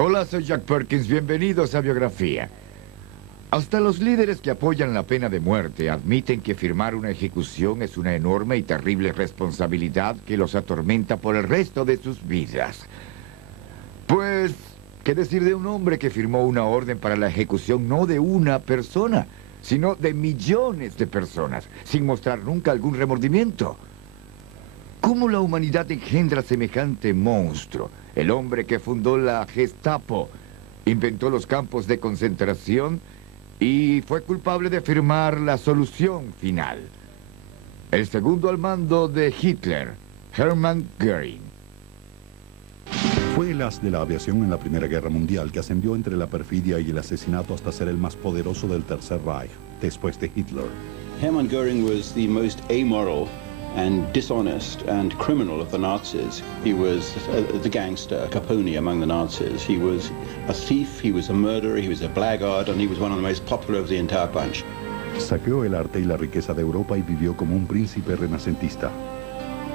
Hola, soy Jack Perkins. Bienvenidos a Biografía. Hasta los líderes que apoyan la pena de muerte admiten que firmar una ejecución es una enorme y terrible responsabilidad que los atormenta por el resto de sus vidas. Pues, ¿qué decir de un hombre que firmó una orden para la ejecución no de una persona, sino de millones de personas, sin mostrar nunca algún remordimiento? ¿Cómo la humanidad engendra semejante monstruo? El hombre que fundó la Gestapo, inventó los campos de concentración y fue culpable de firmar la solución final. El segundo al mando de Hitler, Hermann Göring. Fue el as de la aviación en la Primera Guerra Mundial que ascendió entre la perfidia y el asesinato hasta ser el más poderoso del Tercer Reich, después de Hitler. Hermann Göring was the most amoral and dishonest and criminal of the Nazis. He was the gangster, Capone among the Nazis. He was a thief, he was a murderer, he was a blackguard, and he was one of the most popular of the entire bunch. Saqueó el arte y la riqueza de Europa y vivió como un príncipe renacentista.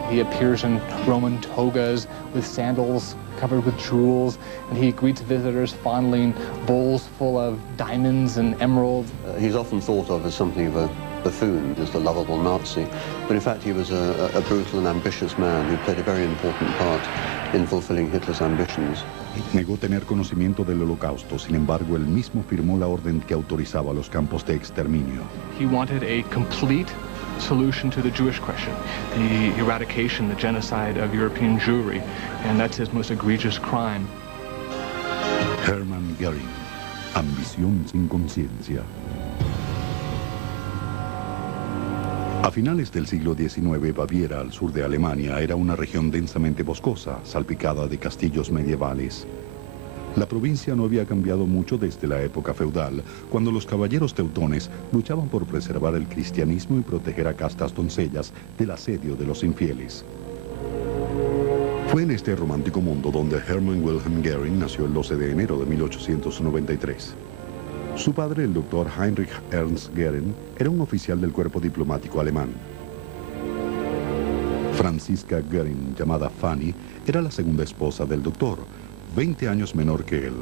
He appears in Roman togas with sandals covered with jewels, and he greets visitors fondling bowls full of diamonds and emeralds. He's often thought of as something of a buffoon, as the lovable Nazi, but in fact he was a brutal and ambitious man who played a very important part in fulfilling Hitler's ambitions. Negó tener conocimiento del Holocausto, sin embargo, él mismo firmó la orden que autorizaba los campos de exterminio. He wanted a complete solution to the Jewish question, the eradication, the genocide of European Jewry, and that's his most egregious crime. Hermann Göring, ambición sin conciencia. A finales del siglo XIX, Baviera, al sur de Alemania, era una región densamente boscosa, salpicada de castillos medievales. La provincia no había cambiado mucho desde la época feudal, cuando los caballeros teutones luchaban por preservar el cristianismo y proteger a castas doncellas del asedio de los infieles. Fue en este romántico mundo donde Hermann Wilhelm Göring nació el 12 de enero de 1893. Su padre, el doctor Heinrich Ernst Göring, era un oficial del cuerpo diplomático alemán. Franziska Göring, llamada Fanny, era la segunda esposa del doctor, 20 años menor que él.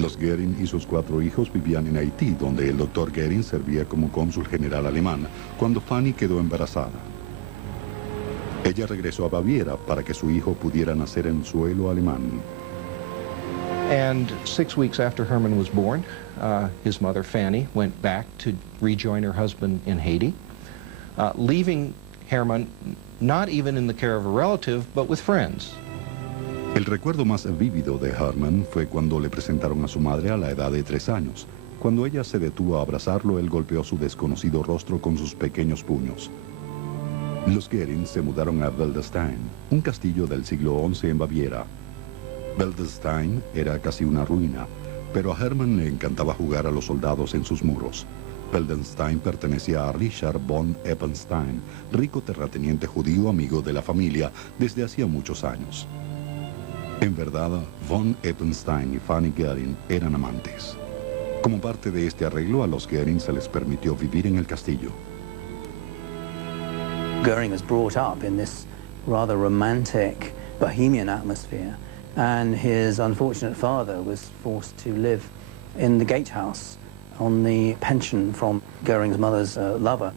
Los Göring y sus 4 hijos vivían en Haití, donde el doctor Göring servía como cónsul general alemán, cuando Fanny quedó embarazada. Ella regresó a Baviera para que su hijo pudiera nacer en suelo alemán. And 6 weeks after Hermann was born, his mother, Fanny, went back to rejoin her husband in Haiti, leaving Hermann not even in the care of a relative, but with friends. El recuerdo más vívido de Hermann fue cuando le presentaron a su madre a la edad de 3 años. Cuando ella se detuvo a abrazarlo, él golpeó su desconocido rostro con sus pequeños puños. Los Göring se mudaron a Wildestein, un castillo del siglo XI en Baviera. Wildestein era casi una ruina, pero a Hermann le encantaba jugar a los soldados en sus muros. Wildestein pertenecía a Richard von Eppenstein, rico terrateniente judío amigo de la familia desde hacía muchos años. En verdad, von Eppenstein y Fanny Göring eran amantes. Como parte de este arreglo, a los Göring se les permitió vivir en el castillo. Göring was brought up in this rather romantic bohemian atmosphere, and his unfortunate father was forced to live in the gatehouse on the pension from Göring's mother's lover.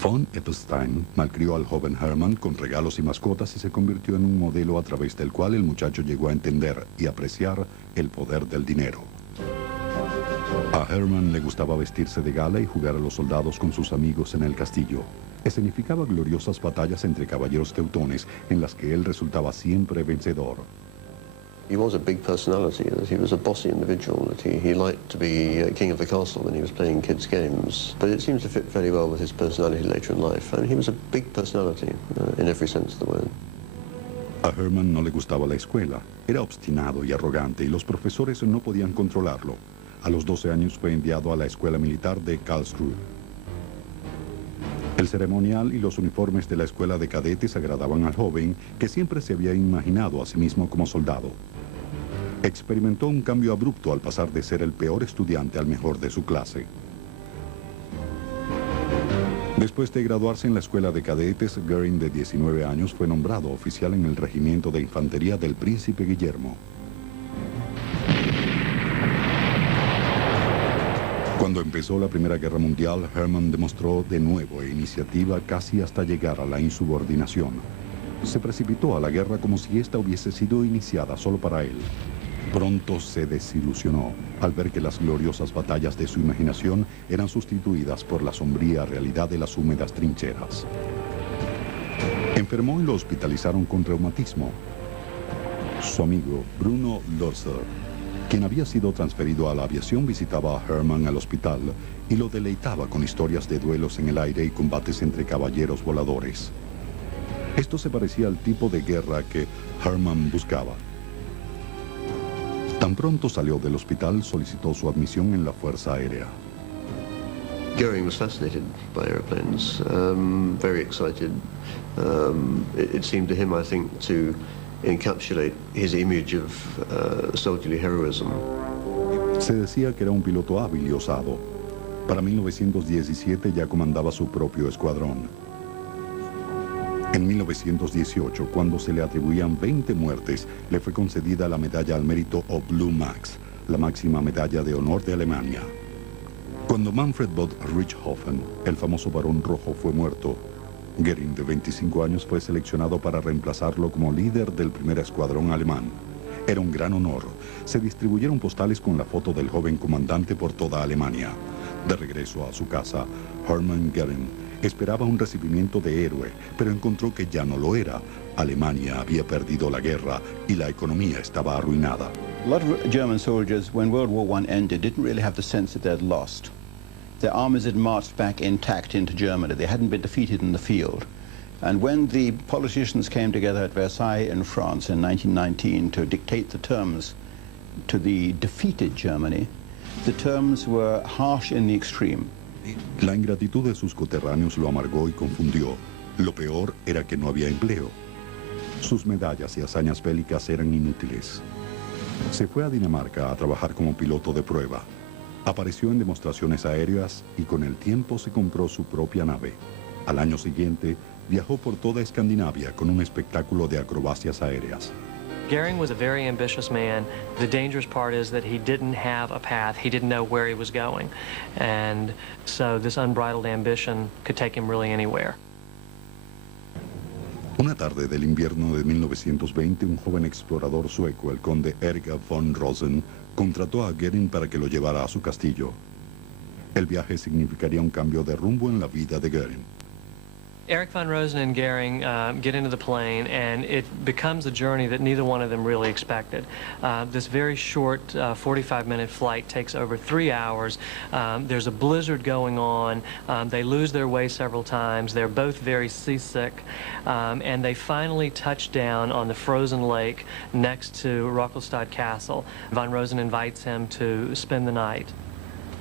Von Eppenstein malcrió al joven Hermann con regalos y mascotas y se convirtió en un modelo a través del cual el muchacho llegó a entender y apreciar el poder del dinero. A Hermann le gustaba vestirse de gala y jugar a los soldados con sus amigos en el castillo. Escenificaba gloriosas batallas entre caballeros teutones en las que él resultaba siempre vencedor. He was a big personality, he was a bossy individual, he liked to be king of the castle when he was playing kids' games, but it seems to fit very well with his personality later in life. I mean, he was a big personality in every sense of the word. A Hermann no le gustaba la escuela, era obstinado y arrogante y los profesores no podían controlarlo. A los 12 años fue enviado a la escuela militar de Karlsruhe. El ceremonial y los uniformes de la escuela de cadetes agradaban al joven, que siempre se había imaginado a sí mismo como soldado. Experimentó un cambio abrupto al pasar de ser el peor estudiante al mejor de su clase. Después de graduarse en la escuela de cadetes, Goering, de 19 años, fue nombrado oficial en el regimiento de infantería del Príncipe Guillermo. Cuando empezó la Primera Guerra Mundial, Hermann demostró de nuevo iniciativa casi hasta llegar a la insubordinación. Se precipitó a la guerra como si ésta hubiese sido iniciada solo para él. Pronto se desilusionó al ver que las gloriosas batallas de su imaginación eran sustituidas por la sombría realidad de las húmedas trincheras. Enfermó y lo hospitalizaron con reumatismo. Su amigo Bruno Lorzer, quien había sido transferido a la aviación, visitaba a Hermann al hospital y lo deleitaba con historias de duelos en el aire y combates entre caballeros voladores. Esto se parecía al tipo de guerra que Hermann buscaba. Tan pronto salió del hospital, solicitó su admisión en la Fuerza Aérea. Goering was fascinated by aeroplanes, very excited. It seemed to him, I think, to encapsulate his image of soldierly heroism. Se decía que era un piloto hábil y osado. Para 1917 ya comandaba su propio escuadrón. En 1918, cuando se le atribuían 20 muertes, le fue concedida la medalla al mérito o Blue Max, la máxima medalla de honor de Alemania. Cuando Manfred von Richthofen, el famoso Barón Rojo, fue muerto, Goering, de 25 años, fue seleccionado para reemplazarlo como líder del primer escuadrón alemán. Era un gran honor. Se distribuyeron postales con la foto del joven comandante por toda Alemania. De regreso a su casa, Hermann Goering esperaba un recibimiento de héroe, pero encontró que ya no lo era. Alemania había perdido la guerra y la economía estaba arruinada. A lot of German soldiers, when World War I ended, didn't really have the sense that they'd lost. Their armies had marched back intact into Germany. They hadn't been defeated in the field. And when the politicians came together at Versailles in France in 1919 to dictate the terms to the defeated Germany, the terms were harsh in the extreme. La ingratitud de sus coterráneos lo amargó y confundió. Lo peor era que no había empleo. Sus medallas y hazañas bélicas eran inútiles. Se fue a Dinamarca a trabajar como piloto de prueba. Apareció en demostraciones aéreas y con el tiempo se compró su propia nave. Al año siguiente, viajó por toda Escandinavia con un espectáculo de acrobacias aéreas. Goering was a very ambitious man. The dangerous part is that he didn't have a path. He didn't know where he was going. And so this unbridled ambition could take him really anywhere. Una tarde del invierno de 1920, un joven explorador sueco, el conde Erik von Rosen, contrató a Goering para que lo llevara a su castillo. El viaje significaría un cambio de rumbo en la vida de Goering. Erik von Rosen and Goering get into the plane, and it becomes a journey that neither one of them really expected. This very short 45-minute flight takes over 3 hours. There's a blizzard going on. They lose their way several times. They're both very seasick, and they finally touch down on the frozen lake next to Rockelstad Castle. Von Rosen invites him to spend the night.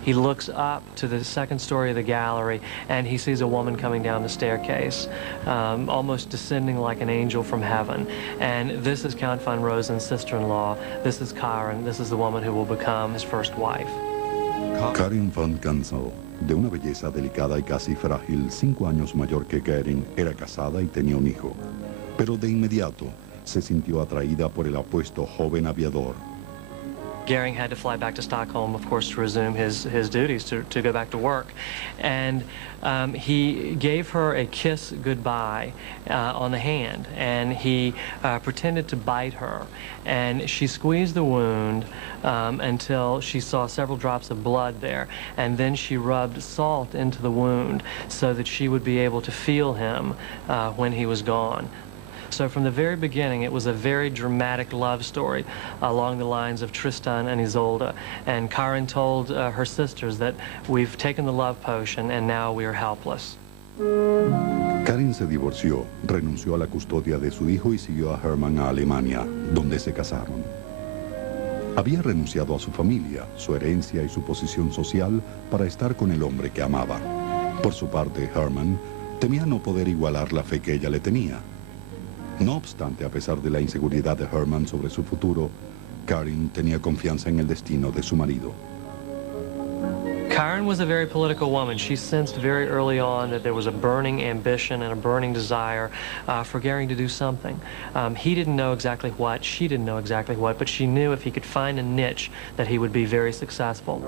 He looks up to the second story of the gallery, and he sees a woman coming down the staircase, almost descending like an angel from heaven. And this is Count von Rosen's sister-in-law. This is Karin. This is the woman who will become his first wife. Karin von Ganzow, de una belleza delicada y casi frágil, 5 años mayor que Goering, era casada y tenía un hijo. Pero de inmediato se sintió atraída por el apuesto joven aviador. Goering had to fly back to Stockholm, of course, to resume his duties, to go back to work. And he gave her a kiss goodbye on the hand, and he pretended to bite her. And she squeezed the wound until she saw several drops of blood there. And then she rubbed salt into the wound so that she would be able to feel him when he was gone. So from the very beginning, it was a very dramatic love story along the lines of Tristan and Isolde. And Karin told her sisters that we've taken the love potion and now we are helpless. Karin se divorció, renunció a la custodia de su hijo y siguió a Hermann a Alemania, donde se casaron. Había renunciado a su familia, su herencia y su posición social para estar con el hombre que amaba. Por su parte, Hermann temía no poder igualar la fe que ella le tenía. No obstante, a pesar de la inseguridad de Hermann sobre su futuro, Karin tenía confianza en el destino de su marido. Karen was a very political woman. She sensed very early on that there was a burning ambition and a burning desire for Goering to do something. He didn't know exactly what, she didn't know exactly what, but she knew if he could find a niche that he would be very successful.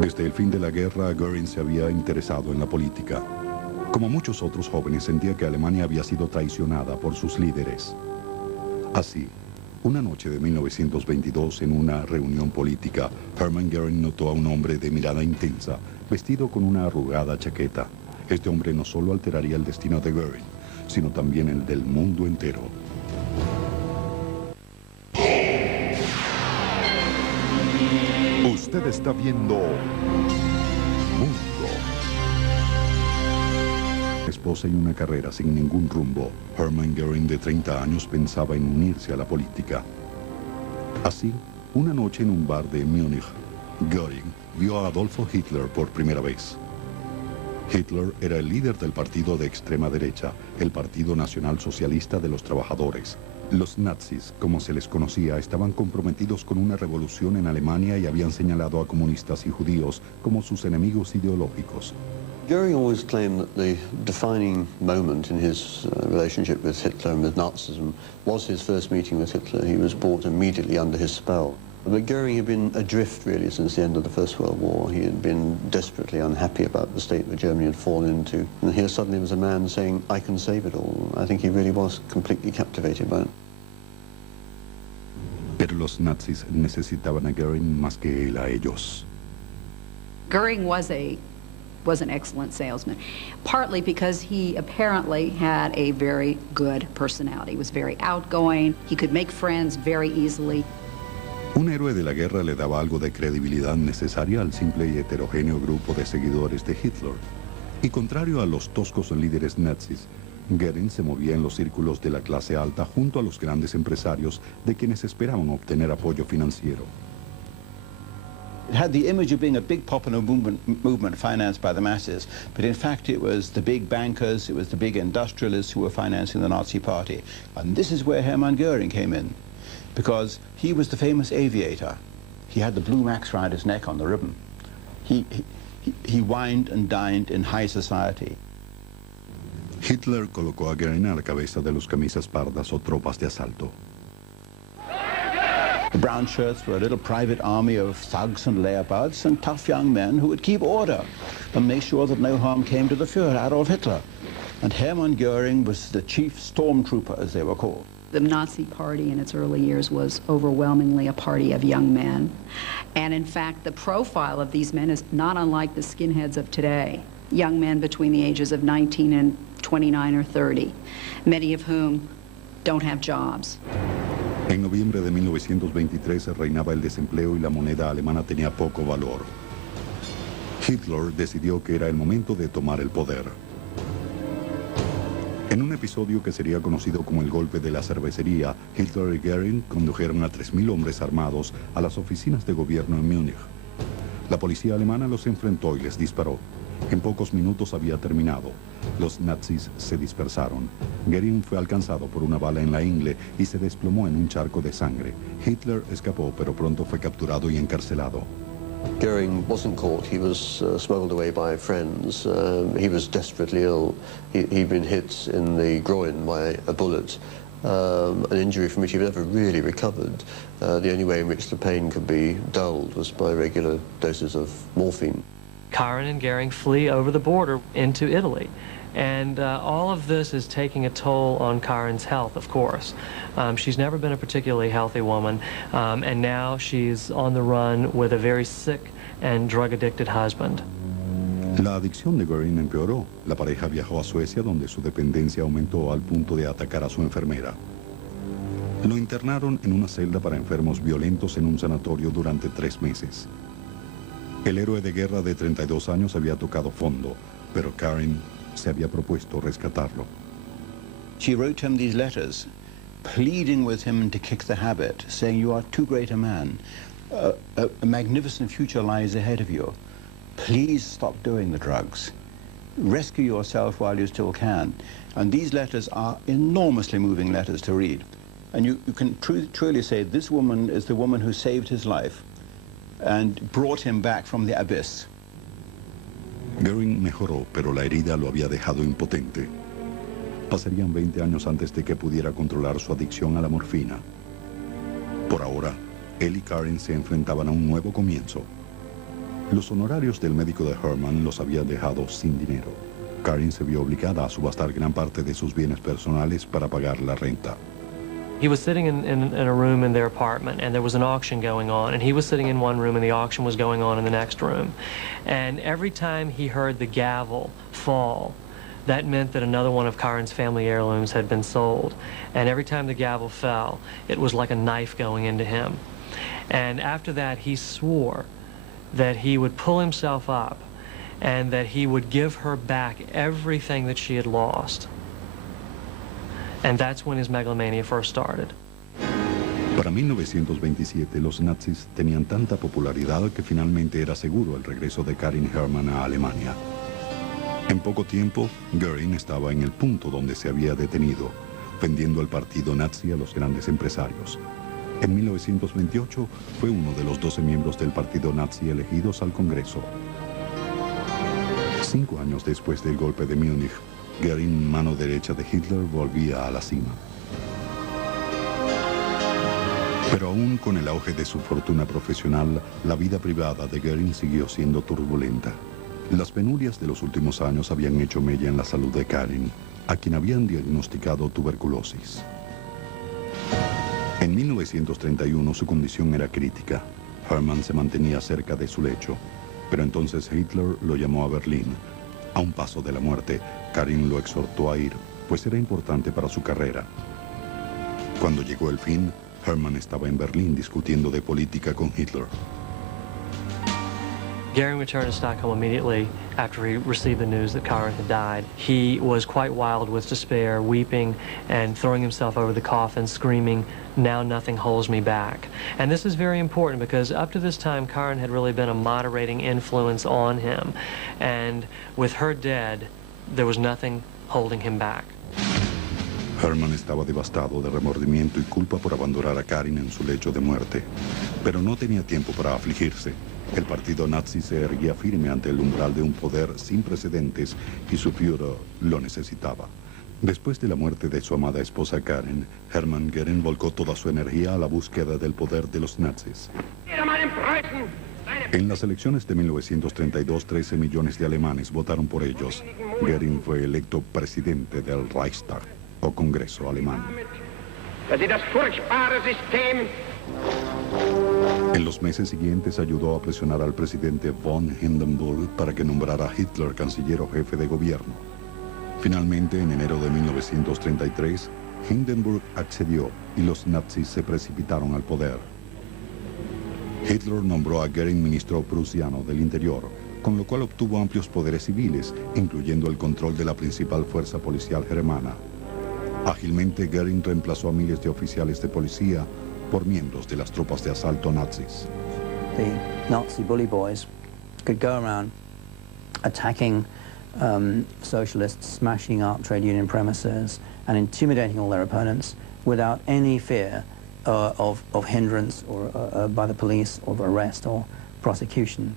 Desde el fin de la guerra, Goering se había interesado en la política. Como muchos otros jóvenes, sentía que Alemania había sido traicionada por sus líderes. Así, una noche de 1922, en una reunión política, Hermann Goering notó a un hombre de mirada intensa, vestido con una arrugada chaqueta. Este hombre no solo alteraría el destino de Goering, sino también el del mundo entero. Usted está viendo Mundo. Esposa y una carrera sin ningún rumbo, Hermann Goering, de 30 años, pensaba en unirse a la política. Así, una noche en un bar de Múnich, Goering vio a Adolfo Hitler por primera vez. Hitler era el líder del partido de extrema derecha, el Partido Nacional Socialista de los Trabajadores. Los nazis, como se les conocía, estaban comprometidos con una revolución en Alemania y habían señalado a comunistas y judíos como sus enemigos ideológicos. Goering always claimed that the defining moment in his relationship with Hitler and with Nazism was his first meeting with Hitler. He was brought immediately under his spell. But Goering had been adrift really since the end of the First World War. He had been desperately unhappy about the state that Germany had fallen into. And here suddenly was a man saying, I can save it all. I think he really was completely captivated by it. Pero los nazis necesitaban a Goering más que él a ellos. Goering was an excellent salesman, partly because he apparently had a very good personality. He was very outgoing. He could make friends very easily. Un héroe de la guerra le daba algo de credibilidad necesaria al simple y heterogéneo grupo de seguidores de Hitler. Y contrario a los toscos líderes nazis, Goering se movía en los círculos de la clase alta junto a los grandes empresarios de quienes esperaban obtener apoyo financiero. It had the image of being a big popular movement financed by the masses, but in fact it was the big bankers, it was the big industrialists who were financing the Nazi Party. And this is where Hermann Goering came in, because he was the famous aviator. He had the blue max around his neck on the ribbon. He wined and dined in high society. Hitler colocó a Goering a la cabeza de los camisas pardas o tropas de asalto. The brown shirts were a little private army of thugs and layabouts and tough young men who would keep order and make sure that no harm came to the Führer, Adolf Hitler. And Hermann Goering was the chief stormtrooper, as they were called. The Nazi Party in its early years was overwhelmingly a party of young men. And in fact, the profile of these men is not unlike the skinheads of today. Young men between the ages of 19 and 29 or 30, many of whom don't have jobs. En noviembre de 1923 reinaba el desempleo y la moneda alemana tenía poco valor. Hitler decidió que era el momento de tomar el poder. En un episodio que sería conocido como el golpe de la cervecería, Hitler y Goering condujeron a 3.000 hombres armados a las oficinas de gobierno en Múnich. La policía alemana los enfrentó y les disparó. En pocos minutos había terminado. Los nazis se dispersaron. Goering fue alcanzado por una bala en la ingle y se desplomó en un charco de sangre. Hitler escapó, pero pronto fue capturado y encarcelado. Goering wasn't caught. He was smuggled away by friends. He was desperately ill. He'd been hit in the groin by a bullet, an injury from which he never really recovered. The only way in which the pain could be dulled was by regular doses of morphine. Karen and Goering flee over the border into Italy. And all of this is taking a toll on Karen's health, of course. She's never been a particularly healthy woman, and now she's on the run with a very sick and drug-addicted husband. La adicción de Goering empeoró. La pareja viajó a Suecia, donde su dependencia aumentó al punto de atacar a su enfermera. Lo internaron en una celda para enfermos violentos en un sanatorio durante 3 meses. El héroe de guerra de 32 años había tocado fondo, pero Karen se había propuesto rescatarlo. She wrote him these letters, pleading with him to kick the habit, saying, you are too great a man. A magnificent future lies ahead of you. Please stop doing the drugs. Rescue yourself while you still can. And these letters are enormously moving letters to read. And you can truly say this woman is the woman who saved his life and brought him back from the abyss. Göring mejoró, pero la herida lo había dejado impotente. Pasarían 20 años antes de que pudiera controlar su adicción a la morfina. Por ahora, él y Karin se enfrentaban a un nuevo comienzo. Los honorarios del médico de Herman los había dejado sin dinero. Karin se vio obligada a subastar gran parte de sus bienes personales para pagar la renta. He was sitting in a room in their apartment, and there was an auction going on, and he was sitting in one room and the auction was going on in the next room. And every time he heard the gavel fall, that meant that another one of Karin's family heirlooms had been sold. And every time the gavel fell, it was like a knife going into him. And after that, he swore that he would pull himself up and that he would give her back everything that she had lost. And that's when his megalomania first started. Para 1927, los nazis tenían tanta popularidad que finalmente era seguro el regreso de Karin Herman a Alemania. En poco tiempo, Göring estaba en el punto donde se había detenido, vendiendo el partido nazi a los grandes empresarios. En 1928 fue uno de los 12 miembros del partido nazi elegidos al Congreso. 5 años después del golpe de Múnich, Göring, mano derecha de Hitler, volvía a la cima. Pero aún con el auge de su fortuna profesional, la vida privada de Göring siguió siendo turbulenta. Las penurias de los últimos años habían hecho mella en la salud de Karin, a quien habían diagnosticado tuberculosis. En 1931 su condición era crítica. Herman se mantenía cerca de su lecho, pero entonces Hitler lo llamó a Berlín. A un paso de la muerte, Karin lo exhortó a ir, pues era importante para su carrera. Cuando llegó el fin, Herman estaba en Berlín discutiendo de política con Hitler. Göring returned to Stockholm immediately after he received the news that Karin had died. He was quite wild with despair, weeping and throwing himself over the coffin, screaming, "Now nothing holds me back." And this is very important because up to this time, Karin had really been a moderating influence on him. And with her dead, there was nothing holding him back. Herman estaba devastado de remordimiento y culpa por abandonar a Karin en su lecho de muerte. Pero no tenía tiempo para afligirse. El partido nazi se erguía firme ante el umbral de un poder sin precedentes y su Führer lo necesitaba. Después de la muerte de su amada esposa Karin, Hermann Göring volcó toda su energía a la búsqueda del poder de los nazis. En las elecciones de 1932, 13 millones de alemanes votaron por ellos. Göring fue electo presidente del Reichstag, o Congreso alemán. En los meses siguientes ayudó a presionar al presidente von Hindenburg para que nombrara a Hitler canciller o jefe de gobierno. Finalmente, en enero de 1933, Hindenburg accedió y los nazis se precipitaron al poder. Hitler nombró a Göring ministro prusiano del Interior, con lo cual obtuvo amplios poderes civiles, incluyendo el control de la principal fuerza policial germana. Ágilmente, Göring reemplazó a miles de oficiales de policía por miembros de las tropas de asalto nazis. The Nazi bully boys could go around attacking socialists, smashing up trade union premises and intimidating all their opponents without any fear of hindrance or by the police or of arrest or prosecution.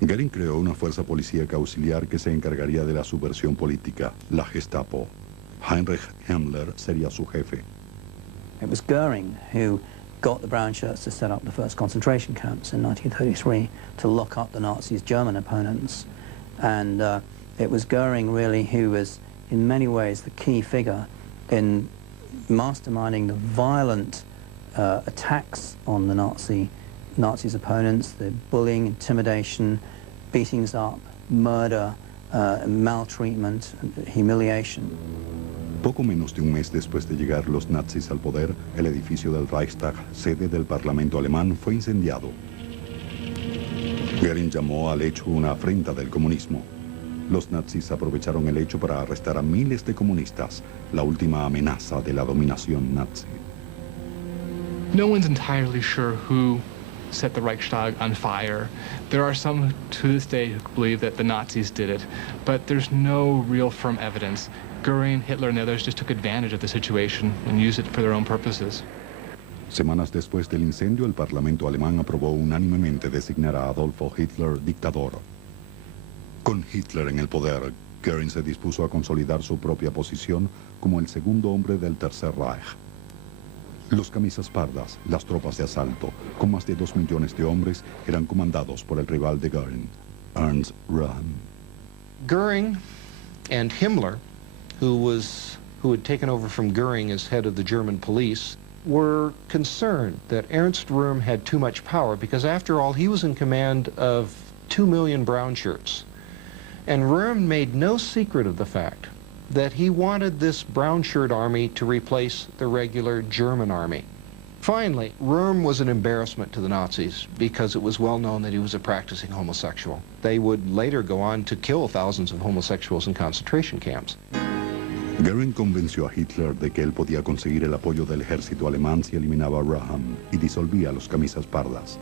Göring creó una fuerza policíaca auxiliar que se encargaría de la subversión política, la Gestapo. Heinrich Himmler sería su jefe. It was Göring who got the brown shirts to set up the first concentration camps in 1933 to lock up the Nazis' German opponents. And it was Göring really who was in many ways the key figure in masterminding the violent attacks on the Nazis' opponents, the bullying, intimidation, beatings up, murder, maltreatment, humiliation. Poco menos de un mes después de llegar los nazis al poder, el edificio del Reichstag, sede del Parlamento alemán, fue incendiado. Göring llamó al hecho una afrenta del comunismo. Los nazis aprovecharon el hecho para arrestar a miles de comunistas, la última amenaza de la dominación nazi. No one's entirely sure who set the Reichstag on fire. There are some to this day who believe that the Nazis did it, but there's no real firm evidence. Göring, Hitler, and the others just took advantage of the situation and used it for their own purposes. Semanas después del incendio, el Parlamento alemán aprobó unánimemente designar a Adolfo Hitler dictador. Con Hitler en el poder, Göring se dispuso a consolidar su propia posición como el segundo hombre del Tercer Reich. Los camisas pardas, las tropas de asalto, con más de 2 millones de hombres, eran comandados por el rival de Göring, Ernst Röhm. Göring and Himmler, who had taken over from Göring as head of the German police, were concerned that Ernst Röhm had too much power because, after all, he was in command of 2 million brown shirts. And Röhm made no secret of the fact that he wanted this brown shirt army to replace the regular German army. Finally, Röhm was an embarrassment to the Nazis because it was well known that he was a practicing homosexual. They would later go on to kill thousands of homosexuals in concentration camps. Göring convenció a Hitler de que él podía conseguir el apoyo del ejército alemán si eliminaba a Röhm y disolvía a los camisas pardas.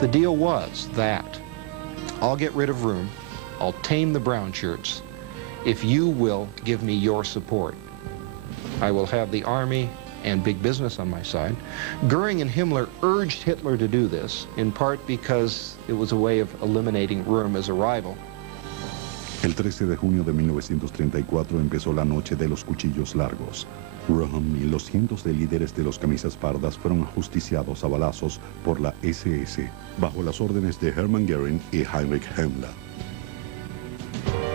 The deal was that I'll get rid of Röhm, I'll tame the brown shirts, if you will give me your support. I will have the army and big business on my side. Göring and Himmler urged Hitler to do this, in part because it was a way of eliminating Röhm as a rival. El 13 de junio de 1934 empezó la noche de los cuchillos largos. Röhm y los cientos de líderes de los camisas pardas fueron ajusticiados a balazos por la SS, bajo las órdenes de Hermann Göring y Heinrich Himmler.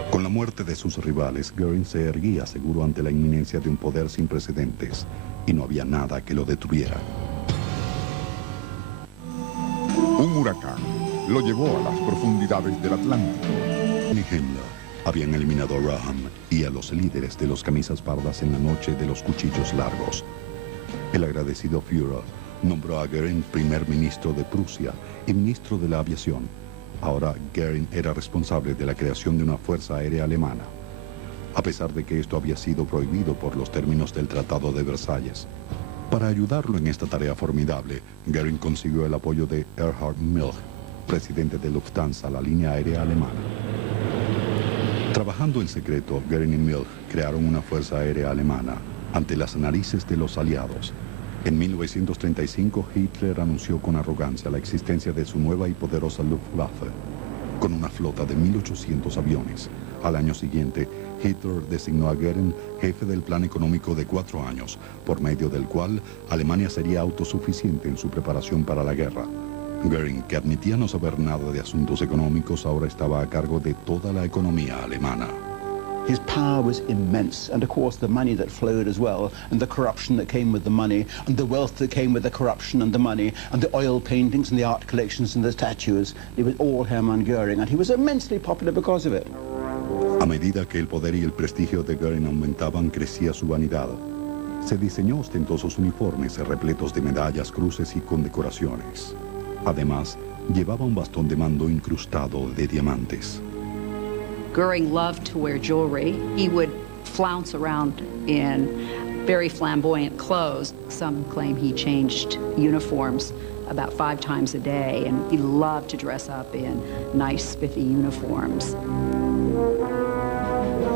Con la muerte de sus rivales, Göring se erguía seguro ante la inminencia de un poder sin precedentes, y no había nada que lo detuviera. Un huracán lo llevó a las profundidades del Atlántico. Ni Himmler habían eliminado a Röhm y a los líderes de los camisas pardas en la noche de los cuchillos largos. El agradecido Führer nombró a Göring primer ministro de Prusia y ministro de la aviación. Ahora Göring era responsable de la creación de una fuerza aérea alemana, a pesar de que esto había sido prohibido por los términos del Tratado de Versalles. Para ayudarlo en esta tarea formidable, Göring consiguió el apoyo de Erhard Milch, presidente de Lufthansa, la línea aérea alemana. Trabajando en secreto, Göring y Milch crearon una fuerza aérea alemana ante las narices de los aliados. En 1935, Hitler anunció con arrogancia la existencia de su nueva y poderosa Luftwaffe, con una flota de 1.800 aviones. Al año siguiente, Hitler designó a Göring jefe del plan económico de 4 años, por medio del cual Alemania sería autosuficiente en su preparación para la guerra. Göring, que admitía no saber nada de asuntos económicos, ahora estaba a cargo de toda la economía alemana. His power was immense, and of course the money that flowed as well, and the corruption that came with the money, and the wealth that came with the corruption and the money, and the oil paintings and the art collections and the statues, it was all Hermann Göring, and he was immensely popular because of it. A medida que el poder y el prestigio de Göring aumentaban, crecía su vanidad. Se diseñó ostentosos uniformes repletos de medallas, cruces y condecoraciones. Además, llevaba un bastón de mando incrustado de diamantes. Göring loved to wear jewelry. He would flounce around in very flamboyant clothes. Some claim he changed uniforms about 5 times a day, and he loved to dress up in nice, spiffy uniforms.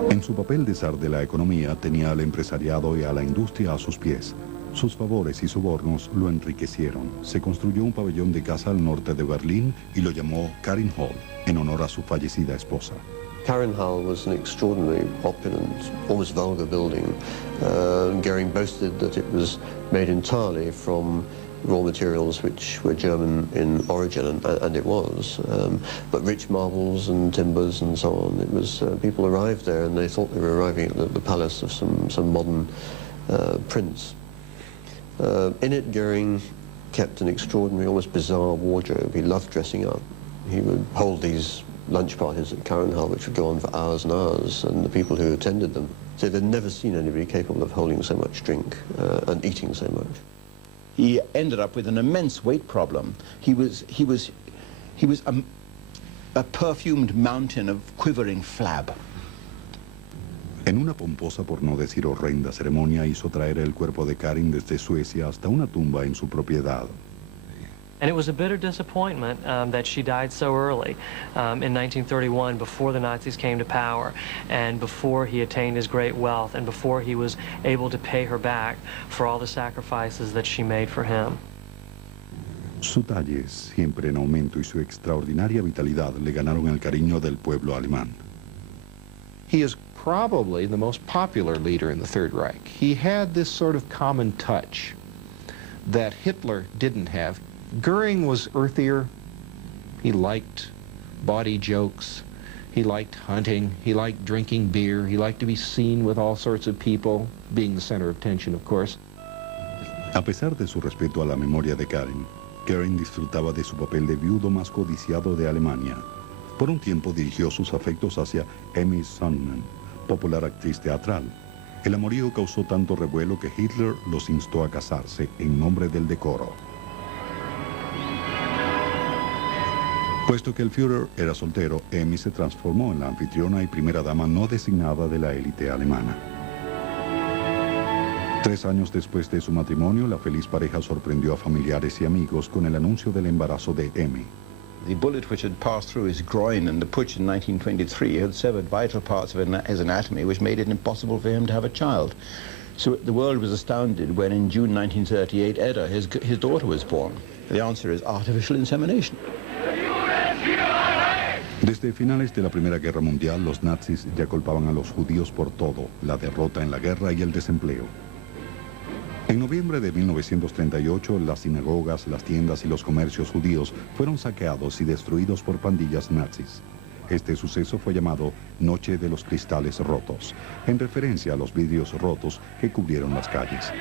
En su papel de zar de la economía, tenía al empresariado y a la industria a sus pies. Sus favores y sobornos lo enriquecieron. Se construyó un pabellón de caza al norte de Berlín y lo llamó Karin Hall, en honor a su fallecida esposa. Karin Hall was an extraordinarily opulent, almost vulgar building. Göring boasted that it was made entirely from raw materials which were German in origin, and it was. But rich marbles and timbers and so on. It was people arrived there and they thought they were arriving at the palace of some modern prince. In it, Göring kept an extraordinary, almost bizarre wardrobe. He loved dressing up. He would hold these lunch parties at Karin Hall, which would go on for hours and hours, and the people who attended them said they'd never seen anybody capable of holding so much drink and eating so much. He ended up with an immense weight problem. He was a perfumed mountain of quivering flab. En una pomposa, por no decir horrenda ceremonia, hizo traer el cuerpo de Karin desde Suecia hasta una tumba en su propiedad. And it was a bitter disappointment that she died so early in 1931, before the Nazis came to power, and before he attained his great wealth, and before he was able to pay her back for all the sacrifices that she made for him. Su talle, siempre en aumento, y su extraordinaria vitalidad le ganaron el cariño del pueblo alemán. He is probably the most popular leader in the Third Reich. He had this sort of common touch that Hitler didn't have. Goering was earthier. He liked bawdy jokes. He liked hunting. He liked drinking beer. He liked to be seen with all sorts of people, being the center of attention, of course. A pesar de su respeto a la memoria de Karen, Goering disfrutaba de su papel de viudo más codiciado de Alemania. Por un tiempo dirigió sus afectos hacia Emmy Sonnemann, popular actriz teatral. El amorío causó tanto revuelo que Hitler los instó a casarse en nombre del decoro. Puesto que el Führer era soltero, Emmy se transformó en la anfitriona y primera dama no designada de la élite alemana. 3 años después de su matrimonio, la feliz pareja sorprendió a familiares y amigos con el anuncio del embarazo de Emmy. The bullet which had passed through his groin in the putsch in 1923 had severed vital parts of his anatomy, which made it impossible for him to have a child. So the world was astounded when in June 1938, Edda, his daughter, was born. The answer is artificial insemination. Desde finales de la Primera Guerra Mundial, los nazis ya culpaban a los judíos por todo, la derrota en la guerra y el desempleo. En noviembre de 1938, las sinagogas, las tiendas y los comercios judíos fueron saqueados y destruidos por pandillas nazis. Este suceso fue llamado Noche de los Cristales Rotos, en referencia a los vidrios rotos que cubrieron las calles.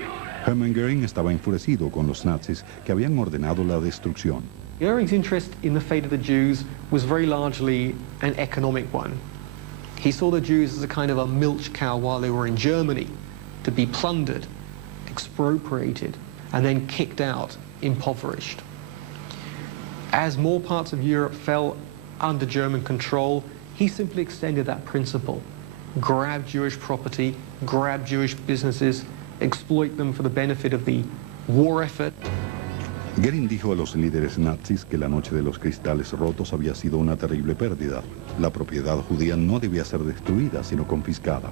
Hermann Göring estaba enfurecido con los nazis que habían ordenado la destrucción. Göring's interest in the fate of the Jews was very largely an economic one. He saw the Jews as a kind of a milch cow while they were in Germany, to be plundered, expropriated, and then kicked out, impoverished. As more parts of Europe fell under German control, he simply extended that principle. Grab Jewish property, grab Jewish businesses, exploit them for the benefit of the war effort. Göring dijo a los líderes nazis que la Noche de los Cristales Rotos había sido una terrible pérdida. La propiedad judía no debía ser destruida, sino confiscada.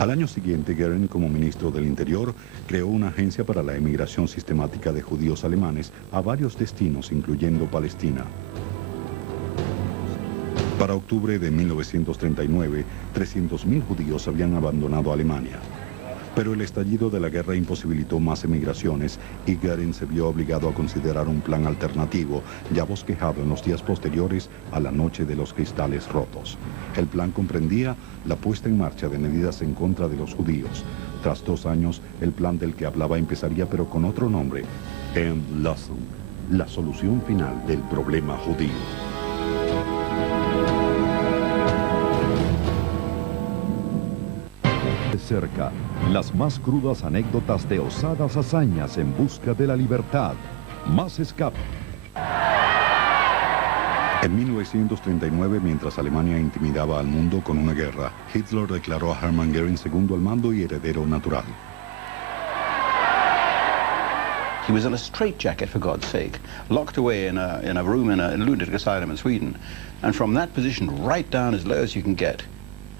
Al año siguiente, Göring, como ministro del Interior, creó una agencia para la emigración sistemática de judíos alemanes a varios destinos, incluyendo Palestina. Para octubre de 1939, 300.000 judíos habían abandonado Alemania. Pero el estallido de la guerra imposibilitó más emigraciones y Göring se vio obligado a considerar un plan alternativo, ya bosquejado en los días posteriores a la Noche de los Cristales Rotos. El plan comprendía la puesta en marcha de medidas en contra de los judíos. Tras 2 años, el plan del que hablaba empezaría, pero con otro nombre: Endlösung, la solución final del problema judío. De cerca, las más crudas anécdotas de osadas hazañas en busca de la libertad. Más escape. En 1939, mientras Alemania intimidaba al mundo con una guerra, Hitler declaró a Hermann Göring segundo al mando y heredero natural. He was in a straitjacket, for God's sake, locked away in a room in a lunatic asylum in Sweden, and from that position right down as low as you can get,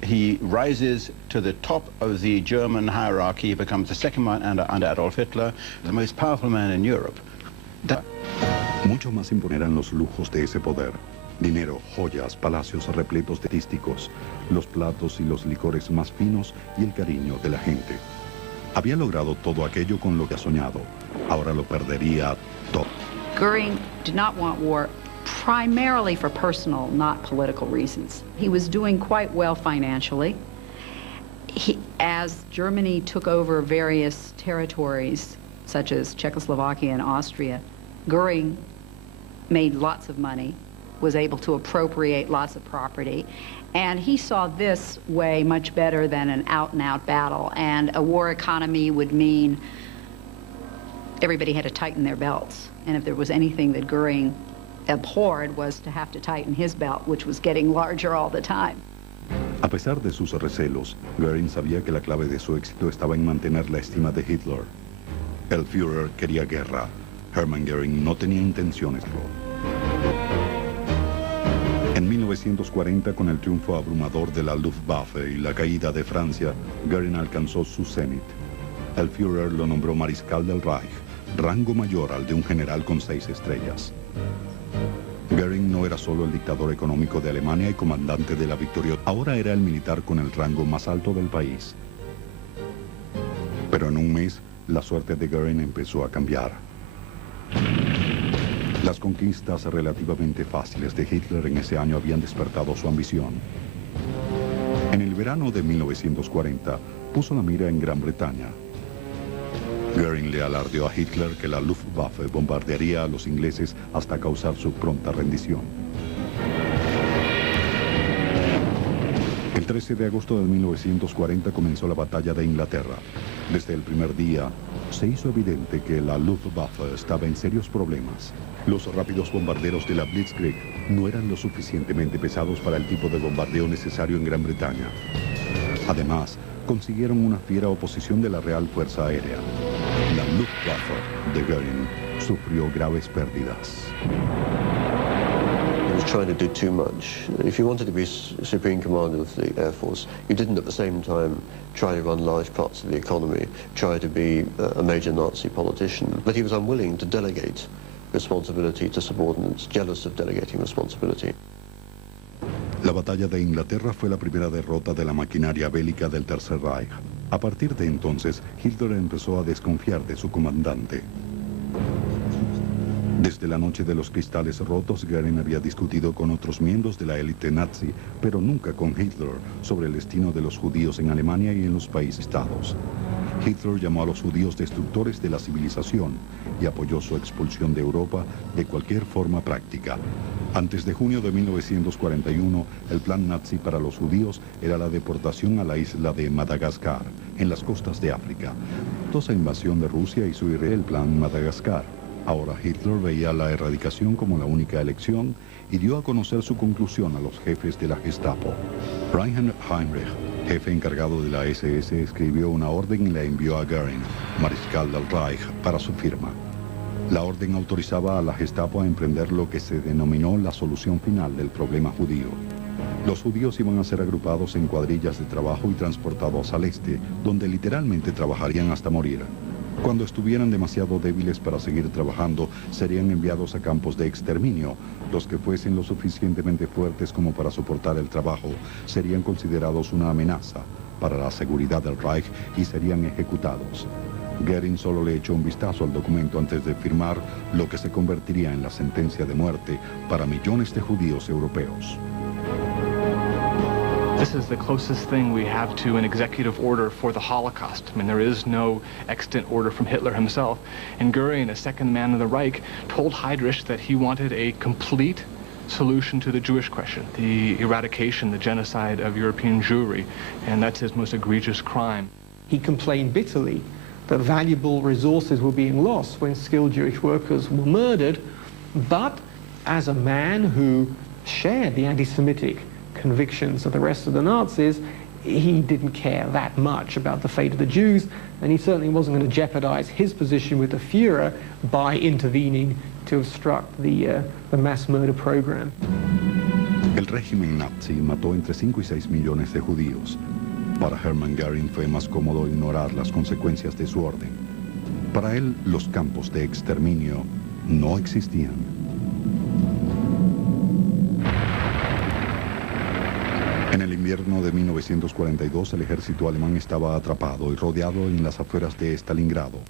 he rises to the top of the German hierarchy. He becomes the second man under Adolf Hitler, the most powerful man in Europe. Mucho más imponeran los lujos de ese poder. Dinero, joyas, palacios repletos de artísticos, los platos y los licores más finos y el cariño de la gente. Había logrado todo aquello con lo que ha soñado. Ahora lo perdería todo. Göring did not want war primarily for personal, not political reasons. He was doing quite well financially. As Germany took over various territories, such as Czechoslovakia and Austria, Göring made lots of money, was able to appropriate lots of property, and he saw this way much better than an out-and-out battle. And a war economy would mean everybody had to tighten their belts. And if there was anything that Göring abhorred, was to have to tighten his belt, which was getting larger all the time. A pesar de sus recelos, Göring sabía que la clave de su éxito estaba en mantener la estima de Hitler. El Führer quería guerra. Hermann Göring no tenía intenciones. En 1940, con el triunfo abrumador de la Luftwaffe y la caída de Francia, Göring alcanzó su cenit. El Führer lo nombró mariscal del Reich, rango mayor al de un general con 6 estrellas. Göring no era solo el dictador económico de Alemania y comandante de la victoria, ahora era el militar con el rango más alto del país. Pero en un mes, la suerte de Göring empezó a cambiar. Las conquistas relativamente fáciles de Hitler en ese año habían despertado su ambición. En el verano de 1940, puso la mira en Gran Bretaña. Göring le alardeó a Hitler que la Luftwaffe bombardearía a los ingleses hasta causar su pronta rendición. El 13 de agosto de 1940 comenzó la batalla de Inglaterra. Desde el primer día, se hizo evidente que la Luftwaffe estaba en serios problemas. Los rápidos bombarderos de la Blitzkrieg no eran lo suficientemente pesados para el tipo de bombardeo necesario en Gran Bretaña. Además, consiguieron una fiera oposición de la Real Fuerza Aérea. La Luftwaffe de Göring sufrió graves pérdidas. He was trying to do too much. If you wanted to be Supreme Commander of the Air Force, you didn't at the same time try to run large parts of the economy, try to be a major Nazi politician. But he was unwilling to delegate responsibility to subordinates, jealous of delegating responsibility. La batalla de Inglaterra fue la primera derrota de la maquinaria bélica del Tercer Reich. A partir de entonces, Hitler empezó a desconfiar de su comandante. Desde la noche de los cristales rotos, Göring había discutido con otros miembros de la élite nazi, pero nunca con Hitler, sobre el destino de los judíos en Alemania y en los países-estados. Hitler llamó a los judíos destructores de la civilización y apoyó su expulsión de Europa de cualquier forma práctica. Antes de junio de 1941, el plan nazi para los judíos era la deportación a la isla de Madagascar, en las costas de África. Tras la invasión de Rusia hizo el plan Madagascar. Ahora Hitler veía la erradicación como la única elección y dio a conocer su conclusión a los jefes de la Gestapo. Reinhard Heinrich, jefe encargado de la SS, escribió una orden y la envió a Göring, mariscal del Reich, para su firma. La orden autorizaba a la Gestapo a emprender lo que se denominó la solución final del problema judío. Los judíos iban a ser agrupados en cuadrillas de trabajo y transportados al este, donde literalmente trabajarían hasta morir. Cuando estuvieran demasiado débiles para seguir trabajando, serían enviados a campos de exterminio. Los que fuesen lo suficientemente fuertes como para soportar el trabajo serían considerados una amenaza para la seguridad del Reich y serían ejecutados. Göring solo le echó un vistazo al documento antes de firmar lo que se convertiría en la sentencia de muerte para millones de judíos europeos. This is the closest thing we have to an executive order for the Holocaust. I mean, there is no extant order from Hitler himself. And Göring, a second man of the Reich, told Heydrich that he wanted a complete solution to the Jewish question, the eradication, the genocide of European Jewry, and that's his most egregious crime. He complained bitterly that valuable resources were being lost when skilled Jewish workers were murdered, but as a man who shared the anti-Semitic convictions of the rest of the Nazis, he didn't care that much about the fate of the Jews, and he certainly wasn't going to jeopardize his position with the Führer by intervening to obstruct the mass murder program. El régimen nazi mató entre 5 y 6 millones de judíos. Para Hermann Göring fue más cómodo ignorar las consecuencias de su orden. Para él, los campos de exterminio no existían. En el invierno de 1942, el ejército alemán estaba atrapado y rodeado en las afueras de Stalingrado.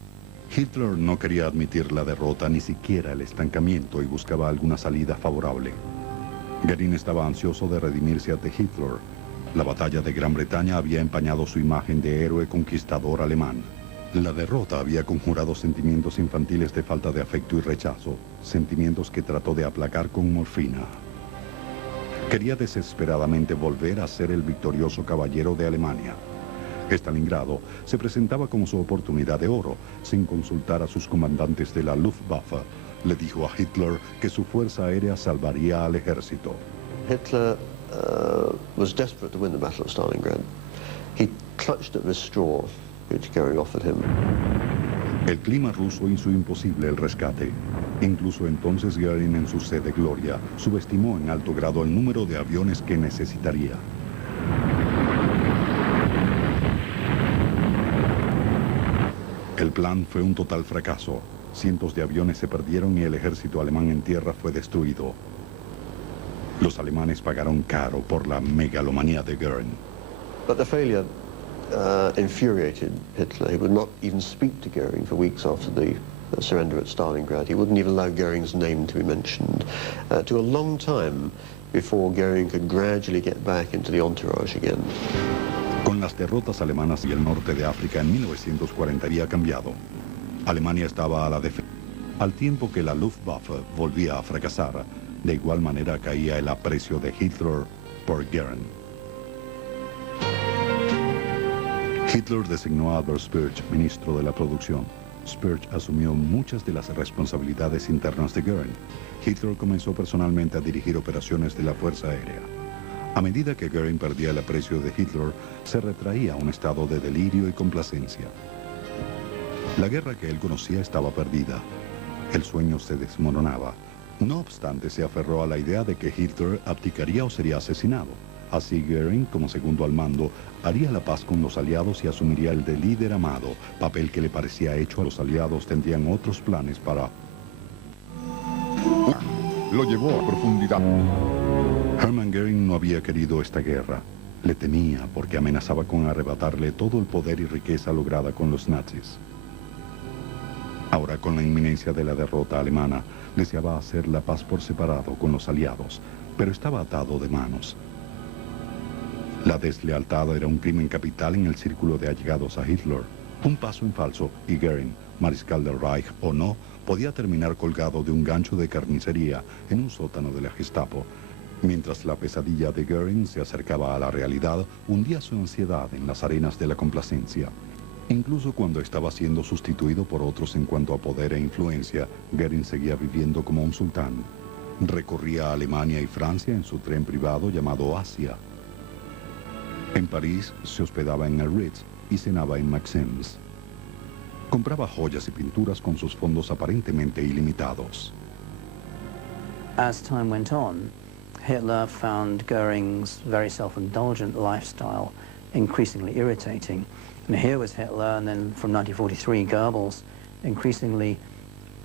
Hitler no quería admitir la derrota, ni siquiera el estancamiento, y buscaba alguna salida favorable. Göring estaba ansioso de redimirse ante Hitler. La batalla de Gran Bretaña había empañado su imagen de héroe conquistador alemán. La derrota había conjurado sentimientos infantiles de falta de afecto y rechazo, sentimientos que trató de aplacar con morfina. Quería desesperadamente volver a ser el victorioso caballero de Alemania. Stalingrado se presentaba como su oportunidad de oro. Sin consultar a sus comandantes de la Luftwaffe, le dijo a Hitler que su fuerza aérea salvaría al ejército. Hitler was desperate to win the Battle of Stalingrad. He clutched at this straw which Göring offered him. El clima ruso hizo imposible el rescate. Incluso entonces Göring, en su sed de gloria, subestimó en alto grado el número de aviones que necesitaría. El plan fue un total fracaso. Cientos de aviones se perdieron y el ejército alemán en tierra fue destruido. Los alemanes pagaron caro por la megalomanía de Göring. But the failure infuriated Hitler. He would not even speak to Göring for weeks after the surrender at Stalingrad. He wouldn't even allow Göring's name to be mentioned. To a long time before Göring could gradually get back into the entourage again. Con las derrotas alemanas y el norte de África en 1940 había cambiado. Alemania estaba a la defensa, al tiempo que la Luftwaffe volvía a fracasar. De igual manera caía el aprecio de Hitler por Göring. Hitler designó a Albert Speer ministro de la producción. Speer asumió muchas de las responsabilidades internas de Göring. Hitler comenzó personalmente a dirigir operaciones de la Fuerza Aérea. A medida que Göring perdía el aprecio de Hitler, se retraía a un estado de delirio y complacencia. La guerra que él conocía estaba perdida. El sueño se desmoronaba. No obstante, se aferró a la idea de que Hitler abdicaría o sería asesinado. Así Göring, como segundo al mando, haría la paz con los aliados y asumiría el de líder amado, papel que le parecía hecho a los aliados. Tendrían otros planes para... Lo llevó a profundidad. Hermann Göring no había querido esta guerra. Le temía porque amenazaba con arrebatarle todo el poder y riqueza lograda con los nazis. Ahora, con la inminencia de la derrota alemana, deseaba hacer la paz por separado con los aliados, pero estaba atado de manos. La deslealtad era un crimen capital en el círculo de allegados a Hitler. Un paso en falso y Göring, mariscal del Reich o no, podía terminar colgado de un gancho de carnicería en un sótano de la Gestapo. Mientras la pesadilla de Göring se acercaba a la realidad, hundía su ansiedad en las arenas de la complacencia. Incluso cuando estaba siendo sustituido por otros en cuanto a poder e influencia, Göring seguía viviendo como un sultán. Recorría Alemania y Francia en su tren privado llamado Asia. En París se hospedaba en el Ritz y cenaba en Maxim's. Compraba joyas y pinturas con sus fondos aparentemente ilimitados. As time went on, Hitler found Göring's very self-indulgent lifestyle increasingly irritating. And here was Hitler, and then from 1943, Goebbels, increasingly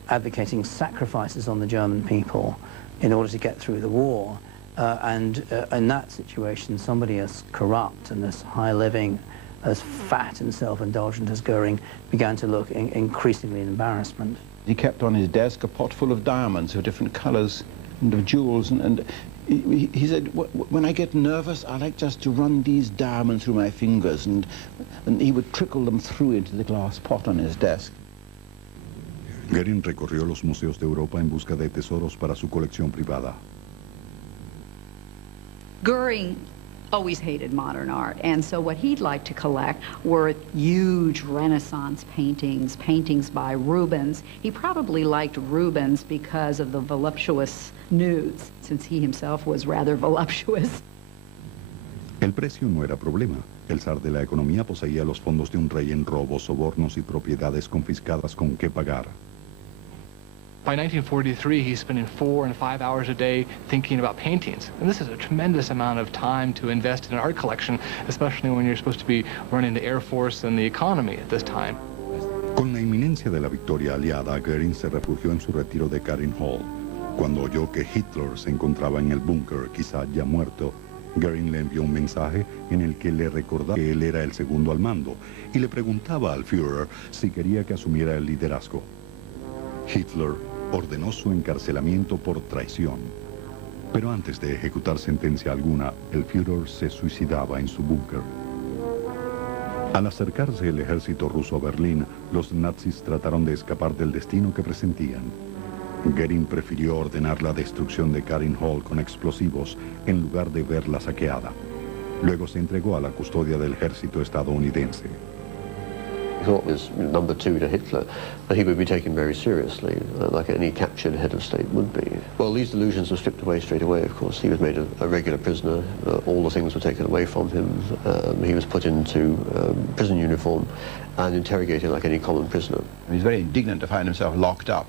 advocating sacrifices on the German people in order to get through the war. And in that situation, somebody as corrupt and as high-living, as fat and self-indulgent as Göring began to look increasingly in embarrassment. He kept on his desk a pot full of diamonds of different colors and of jewels, and he said, when I get nervous, I like just to run these diamonds through my fingers, and he would trickle them through into the glass pot on his desk. Göring recorrió los museos de Europa en busca de tesoros para su colección privada. Göring always hated modern art, and so what he'd like to collect were huge Renaissance paintings, paintings by Rubens. He probably liked Rubens because of the voluptuous nudes, since he himself was rather voluptuous. El precio no era problema. El zar de la economía poseía los fondos de un rey en robos, sobornos y propiedades confiscadas con que pagar. By 1943, he's spending 4 and 5 hours a day thinking about paintings. And this is a tremendous amount of time to invest in an art collection, especially when you're supposed to be running the Air Force and the economy at this time. Con la inminencia de la victoria aliada, Göring se refugió en su retiro de Karin Hall. Cuando oyó que Hitler se encontraba en el búnker, quizá ya muerto, Göring le envió un mensaje en el que le recordaba que él era el segundo al mando y le preguntaba al Führer si quería que asumiera el liderazgo. Hitler ordenó su encarcelamiento por traición. Pero antes de ejecutar sentencia alguna, el Führer se suicidaba en su búnker. Al acercarse el ejército ruso a Berlín, los nazis trataron de escapar del destino que presentían. Göring prefirió ordenar la destrucción de Karin Hall con explosivos en lugar de verla saqueada. Luego se entregó a la custodia del ejército estadounidense. He thought was number two to Hitler, and he would be taken very seriously, like any captured head of state would be. Well, these delusions were stripped away straight away, of course. He was made a regular prisoner. All the things were taken away from him. He was put into prison uniform and interrogated like any common prisoner. He was very indignant to find himself locked up.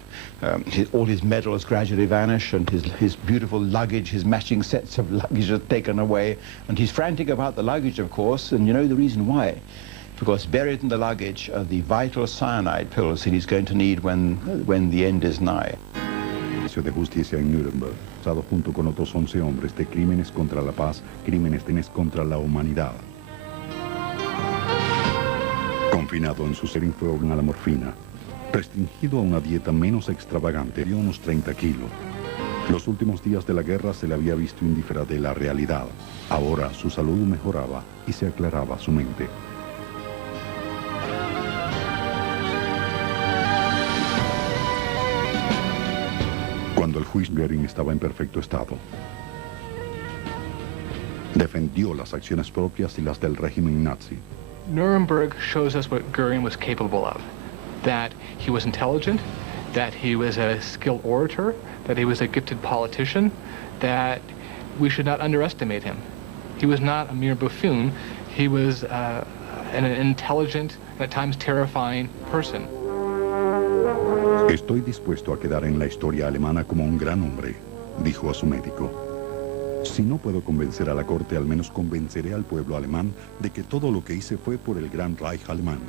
All his medals gradually vanish, and his beautiful luggage, his matching sets of luggage are taken away. And he's frantic about the luggage, of course, and you know the reason why. because buried in the luggage are the vital cyanide pills that he's going to need when the end is nigh. De justicia en Nuremberg, acusado junto con otros 11 hombres de crímenes contra la paz, crímenes contra la humanidad. Confinado en su serinfuegna a la morfina, restringido a una dieta menos extravagante, dio unos 30 kilos. Los últimos días de la guerra se le había visto indiferente de la realidad. Ahora su salud mejoraba y se aclaraba su mente. Cuando el juicio Göring estaba en perfecto estado, defendió las acciones propias y las del régimen nazi. Nuremberg shows us what Göring was capable of, that he was intelligent, that he was a skilled orator, that he was a gifted politician, that we should not underestimate him. He was not a mere buffoon. He was an intelligent, and at times terrifying person. Estoy dispuesto a quedar en la historia alemana como un gran hombre, dijo a su médico. Si no puedo convencer a la corte, al menos convenceré al pueblo alemán de que todo lo que hice fue por el gran Reich alemán.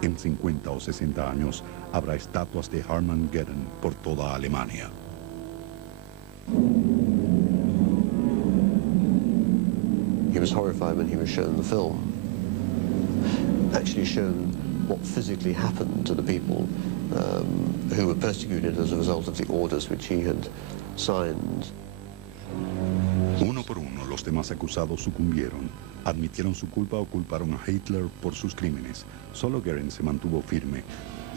En 50 o 60 años habrá estatuas de Hermann Göring por toda Alemania. He was horrified when he was shown the film. Actually shown what physically happened to the people who were persecuted as a result of the orders which he had signed. Uno por uno, los demás acusados sucumbieron. Admitieron su culpa o culparon a Hitler por sus crímenes. Solo Göring se mantuvo firme.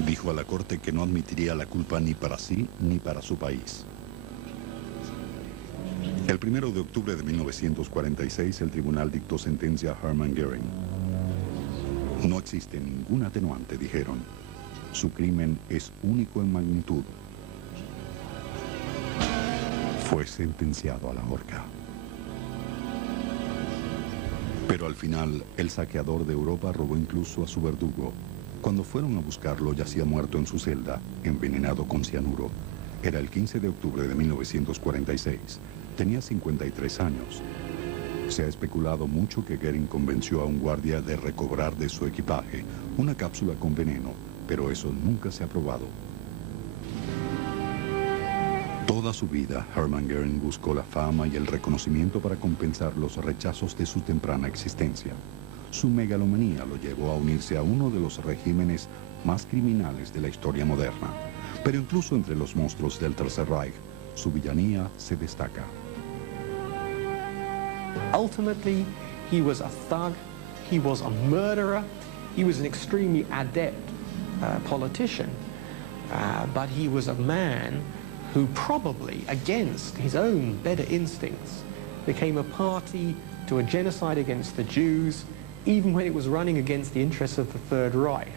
Dijo a la corte que no admitiría la culpa ni para sí ni para su país. El 1 de octubre de 1946, el tribunal dictó sentencia a Hermann Göring. No existe ningún atenuante, dijeron. Su crimen es único en magnitud. Fue sentenciado a la horca. Pero al final, el saqueador de Europa robó incluso a su verdugo. Cuando fueron a buscarlo, yacía muerto en su celda, envenenado con cianuro. Era el 15 de octubre de 1946. Tenía 53 años. Se ha especulado mucho que Göring convenció a un guardia de recobrar de su equipaje una cápsula con veneno, pero eso nunca se ha probado. Toda su vida, Hermann Göring buscó la fama y el reconocimiento para compensar los rechazos de su temprana existencia. Su megalomanía lo llevó a unirse a uno de los regímenes más criminales de la historia moderna. Pero incluso entre los monstruos del Tercer Reich, su villanía se destaca. Ultimately, he was a thug, he was a murderer, he was an extremely adept politician, but he was a man who probably, against his own better instincts, became a party to a genocide against the Jews, even when it was running against the interests of the Third Reich.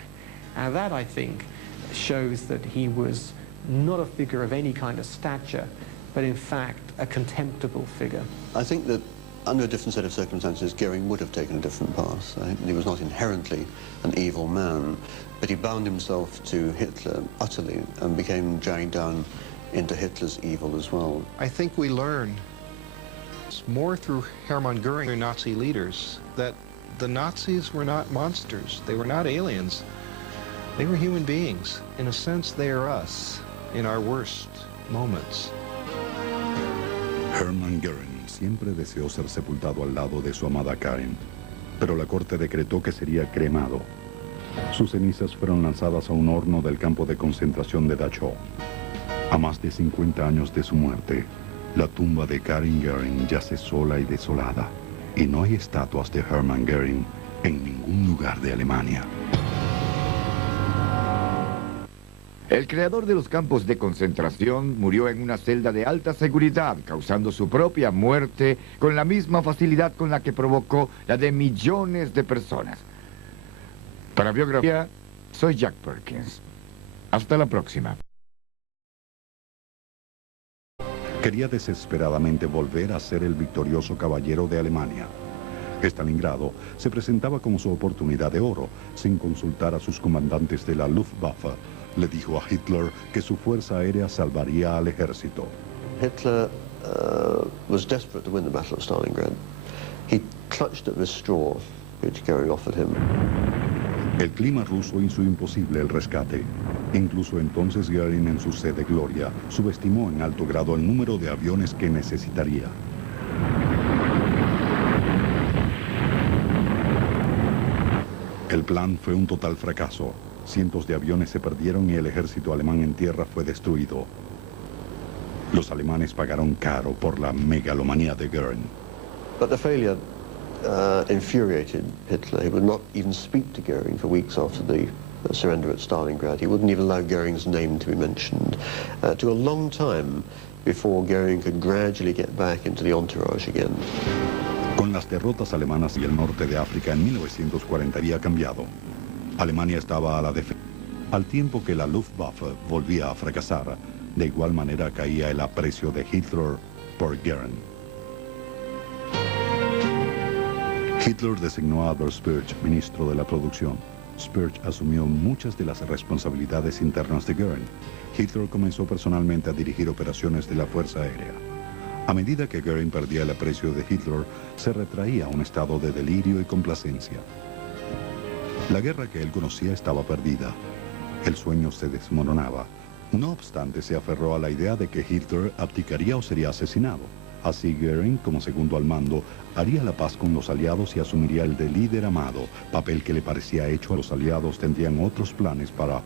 And that, I think, shows that he was not a figure of any kind of stature, but in fact a contemptible figure. I think that under a different set of circumstances, Göring would have taken a different path. I think he was not inherently an evil man, but he bound himself to Hitler utterly and became dragged down into Hitler's evil as well. I think we learn more through Hermann Göring, their Nazi leaders, that the Nazis were not monsters. They were not aliens. They were human beings. In a sense, they are us in our worst moments. Hermann Göring siempre deseó ser sepultado al lado de su amada Karin, pero la corte decretó que sería cremado. Sus cenizas fueron lanzadas a un horno del campo de concentración de Dachau. A más de 50 años de su muerte, la tumba de Karin Göring yace sola y desolada, y no hay estatuas de Hermann Göring en ningún lugar de Alemania. El creador de los campos de concentración murió en una celda de alta seguridad, causando su propia muerte con la misma facilidad con la que provocó la de millones de personas. Para Biografía, soy Jack Perkins. Hasta la próxima. Quería desesperadamente volver a ser el victorioso caballero de Alemania. Stalingrado se presentaba como su oportunidad de oro. Sin consultar a sus comandantes de la Luftwaffe, le dijo a Hitler que su fuerza aérea salvaría al ejército. Hitler was desperate to win the Battle of Stalingrad. He clutched at the straw which Göring offered him. El clima ruso hizo imposible el rescate. Incluso entonces Göring, en su sed de gloria, subestimó en alto grado el número de aviones que necesitaría. El plan fue un total fracaso. Cientos de aviones se perdieron y el ejército alemán en tierra fue destruido. Los alemanes pagaron caro por la megalomanía de Göring. But the failure infuriated Hitler. He would not even speak to Göring for weeks after the surrender at Stalingrad. He wouldn't even allow Göring's name to be mentioned. To a long time before Göring could gradually get back into the entourage again. Con las derrotas alemanas y el norte de África en 1940 había cambiado. Alemania estaba a la defensa, al tiempo que la Luftwaffe volvía a fracasar. De igual manera caía el aprecio de Hitler por Göring. Hitler designó a Adolf Spürch ministro de la producción. Spürch asumió muchas de las responsabilidades internas de Göring. Hitler comenzó personalmente a dirigir operaciones de la Fuerza Aérea. A medida que Göring perdía el aprecio de Hitler, se retraía a un estado de delirio y complacencia. La guerra que él conocía estaba perdida. El sueño se desmoronaba. No obstante, se aferró a la idea de que Hitler abdicaría o sería asesinado. Así Göring, como segundo al mando, haría la paz con los aliados y asumiría el de líder amado, papel que le parecía hecho a los aliados. Tendrían otros planes para...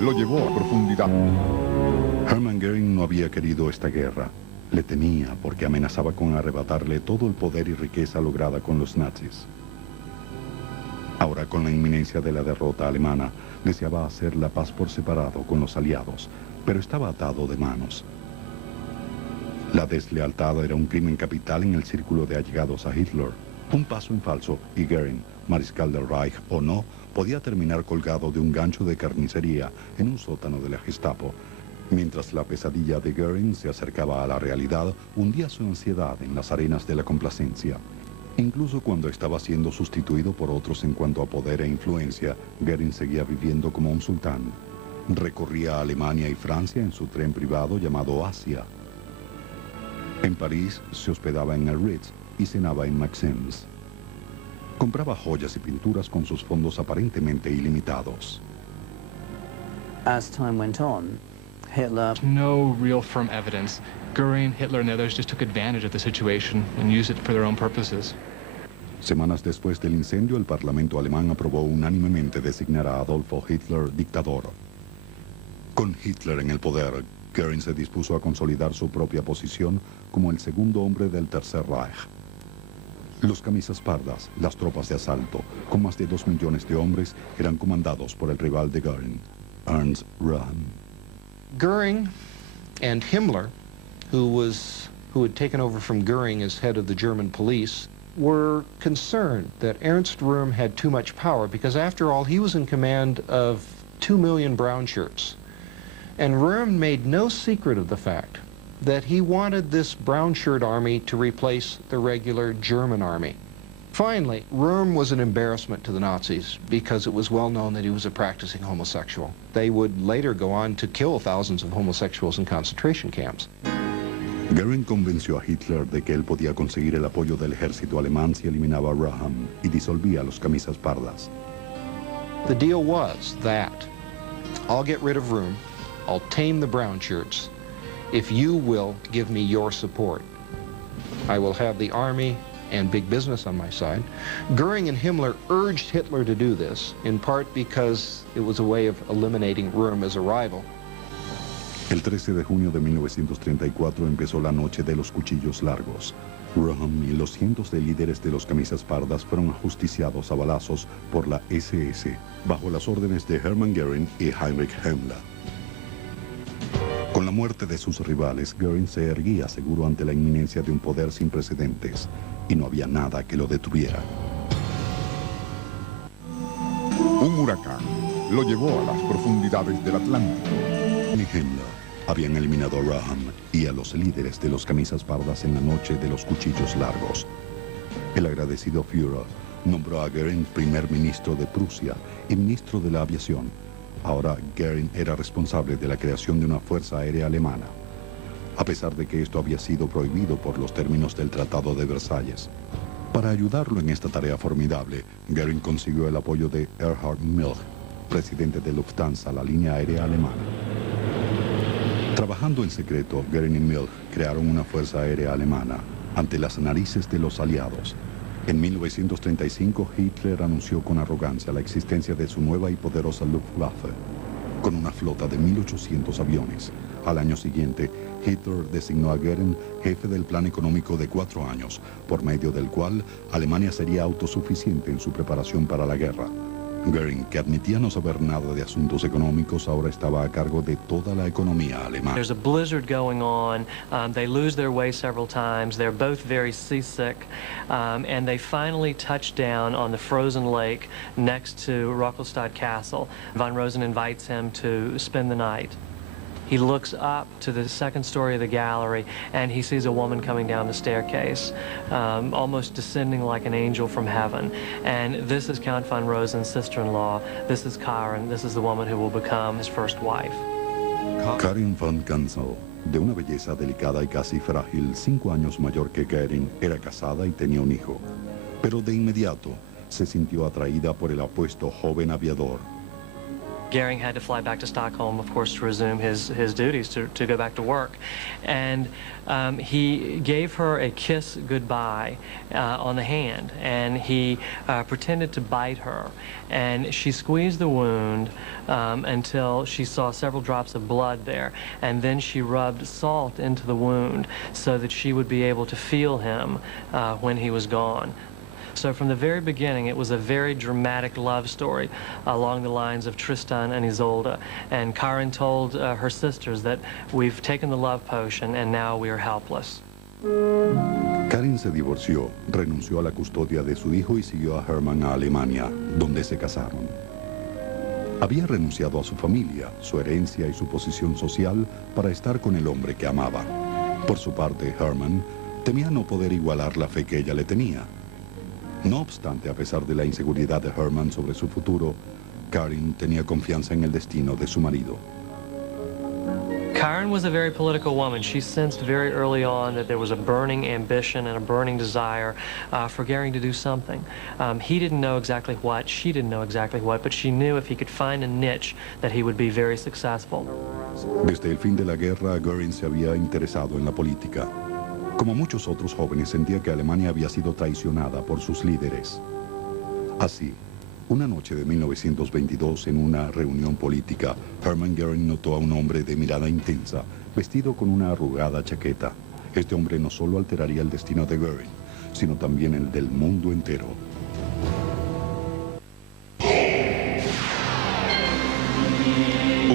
Lo llevó a profundidad. Hermann Göring no había querido esta guerra. Le temía porque amenazaba con arrebatarle todo el poder y riqueza lograda con los nazis. Ahora, con la inminencia de la derrota alemana, deseaba hacer la paz por separado con los aliados, pero estaba atado de manos. La deslealtad era un crimen capital en el círculo de allegados a Hitler. Un paso en falso y Göring, mariscal del Reich o no, podía terminar colgado de un gancho de carnicería en un sótano de la Gestapo. Mientras la pesadilla de Göring se acercaba a la realidad, hundía su ansiedad en las arenas de la complacencia. Incluso cuando estaba siendo sustituido por otros en cuanto a poder e influencia, Göring seguía viviendo como un sultán. Recorría Alemania y Francia en su tren privado llamado Asia. En París se hospedaba en el Ritz y cenaba en Maxim's. Compraba joyas y pinturas con sus fondos aparentemente ilimitados. As time went on, Hitler... No real firm evidence. Göring, Hitler, and the others just took advantage of the situation and used it for their own purposes. Semanas después del incendio, el Parlamento alemán aprobó unánimemente designar a Adolfo Hitler dictador. Con Hitler en el poder, Göring se dispuso a consolidar su propia posición como el segundo hombre del Tercer Reich. Los camisas pardas, las tropas de asalto, con más de 2 millones de hombres, eran comandados por el rival de Göring, Ernst Röhm. Göring and Himmler, who had taken over from Göring as head of the German police, were concerned that Ernst Röhm had too much power because, after all, he was in command of 2 million brown shirts. And Röhm made no secret of the fact that he wanted this brown shirt army to replace the regular German army. Finally, Röhm was an embarrassment to the Nazis because it was well known that he was a practicing homosexual. They would later go on to kill thousands of homosexuals in concentration camps. Göring convenció a Hitler de que él podía conseguir el apoyo del ejército alemán si eliminaba a Röhm y disolvía a los camisas pardas. The deal was that I'll get rid of Röhm, I'll tame the brown shirts, if you will give me your support. I will have the army and big business on my side. Göring and Himmler urged Hitler to do this, in part because it was a way of eliminating Röhm as a rival. El 13 de junio de 1934 empezó la noche de los cuchillos largos. Röhm y los cientos de líderes de los camisas pardas fueron ajusticiados a balazos por la SS, bajo las órdenes de Hermann Göring y Heinrich Himmler. Con la muerte de sus rivales, Göring se erguía seguro ante la inminencia de un poder sin precedentes, y no había nada que lo detuviera. Un huracán lo llevó a las profundidades del Atlántico. Y Himmler habían eliminado a Röhm y a los líderes de los camisas pardas en la noche de los cuchillos largos. El agradecido Führer nombró a Göring primer ministro de Prusia y ministro de la aviación. Ahora Göring era responsable de la creación de una fuerza aérea alemana, a pesar de que esto había sido prohibido por los términos del Tratado de Versalles. Para ayudarlo en esta tarea formidable, Goering consiguió el apoyo de Erhard Milch, presidente de Lufthansa, la línea aérea alemana. Trabajando en secreto, Goering y Milch crearon una fuerza aérea alemana ante las narices de los aliados. En 1935, Hitler anunció con arrogancia la existencia de su nueva y poderosa Luftwaffe, con una flota de 1.800 aviones. Al año siguiente, Hitler designó a Goering jefe del plan económico de 4 años, por medio del cual Alemania sería autosuficiente en su preparación para la guerra. Goering, que admitía no saber nada de asuntos económicos, ahora estaba a cargo de toda la economía alemana. There's a blizzard going on. They lose their way several times. They're both very seasick. And they finally touch down on the frozen lake next to Rockelstadt Castle. Von Rosen invites him to spend the night. He looks up to the second story of the gallery, and he sees a woman coming down the staircase, almost descending like an angel from heaven. And this is Count von Rosen's sister-in-law. This is Karin. This is the woman who will become his first wife. Karin von Ganzel, de una belleza delicada y casi frágil, 5 años mayor que Goering, era casada y tenía un hijo. Pero de inmediato se sintió atraída por el apuesto joven aviador. Goering had to fly back to Stockholm, of course, to resume his duties, to go back to work. And he gave her a kiss goodbye on the hand, and he pretended to bite her. And she squeezed the wound until she saw several drops of blood there. And then she rubbed salt into the wound so that she would be able to feel him when he was gone. So from the very beginning, it was a very dramatic love story along the lines of Tristan and Isolde. And Karin told her sisters that we've taken the love potion and now we are helpless. Karin se divorció, renunció a la custodia de su hijo y siguió a Hermann a Alemania, donde se casaron. Había renunciado a su familia, su herencia y su posición social para estar con el hombre que amaba. Por su parte, Hermann temía no poder igualar la fe que ella le tenía. No obstante, a pesar de la inseguridad de Hermann sobre su futuro, Karin tenía confianza en el destino de su marido. Karin was a very political woman. She sensed very early on that there was a burning ambition and a burning desire for Goering to do something. He didn't know exactly what, she didn't know exactly what, but she knew if he could find a niche that he would be very successful. Desde el fin de la guerra, Goering se había interesado en la política. Como muchos otros jóvenes, sentía que Alemania había sido traicionada por sus líderes. Así, una noche de 1922, en una reunión política, Hermann Goering notó a un hombre de mirada intensa, vestido con una arrugada chaqueta. Este hombre no solo alteraría el destino de Goering, sino también el del mundo entero.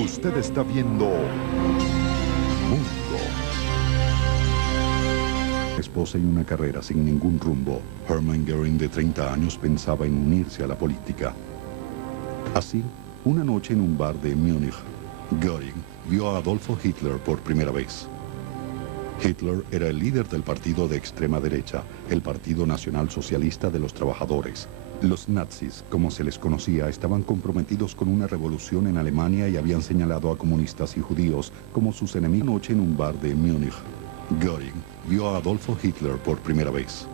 Usted está viendo Mundo. Esposa y una carrera sin ningún rumbo, Hermann Goering, de 30 años, pensaba en unirse a la política. Así, una noche en un bar de Múnich, Goering vio a Adolfo Hitler por primera vez. Hitler era el líder del partido de extrema derecha, el Partido Nacional Socialista de los Trabajadores. Los nazis, como se les conocía, estaban comprometidos con una revolución en Alemania y habían señalado a comunistas y judíos como sus enemigos. Una noche en un bar de Múnich, Goering vio a Adolfo Hitler por primera vez.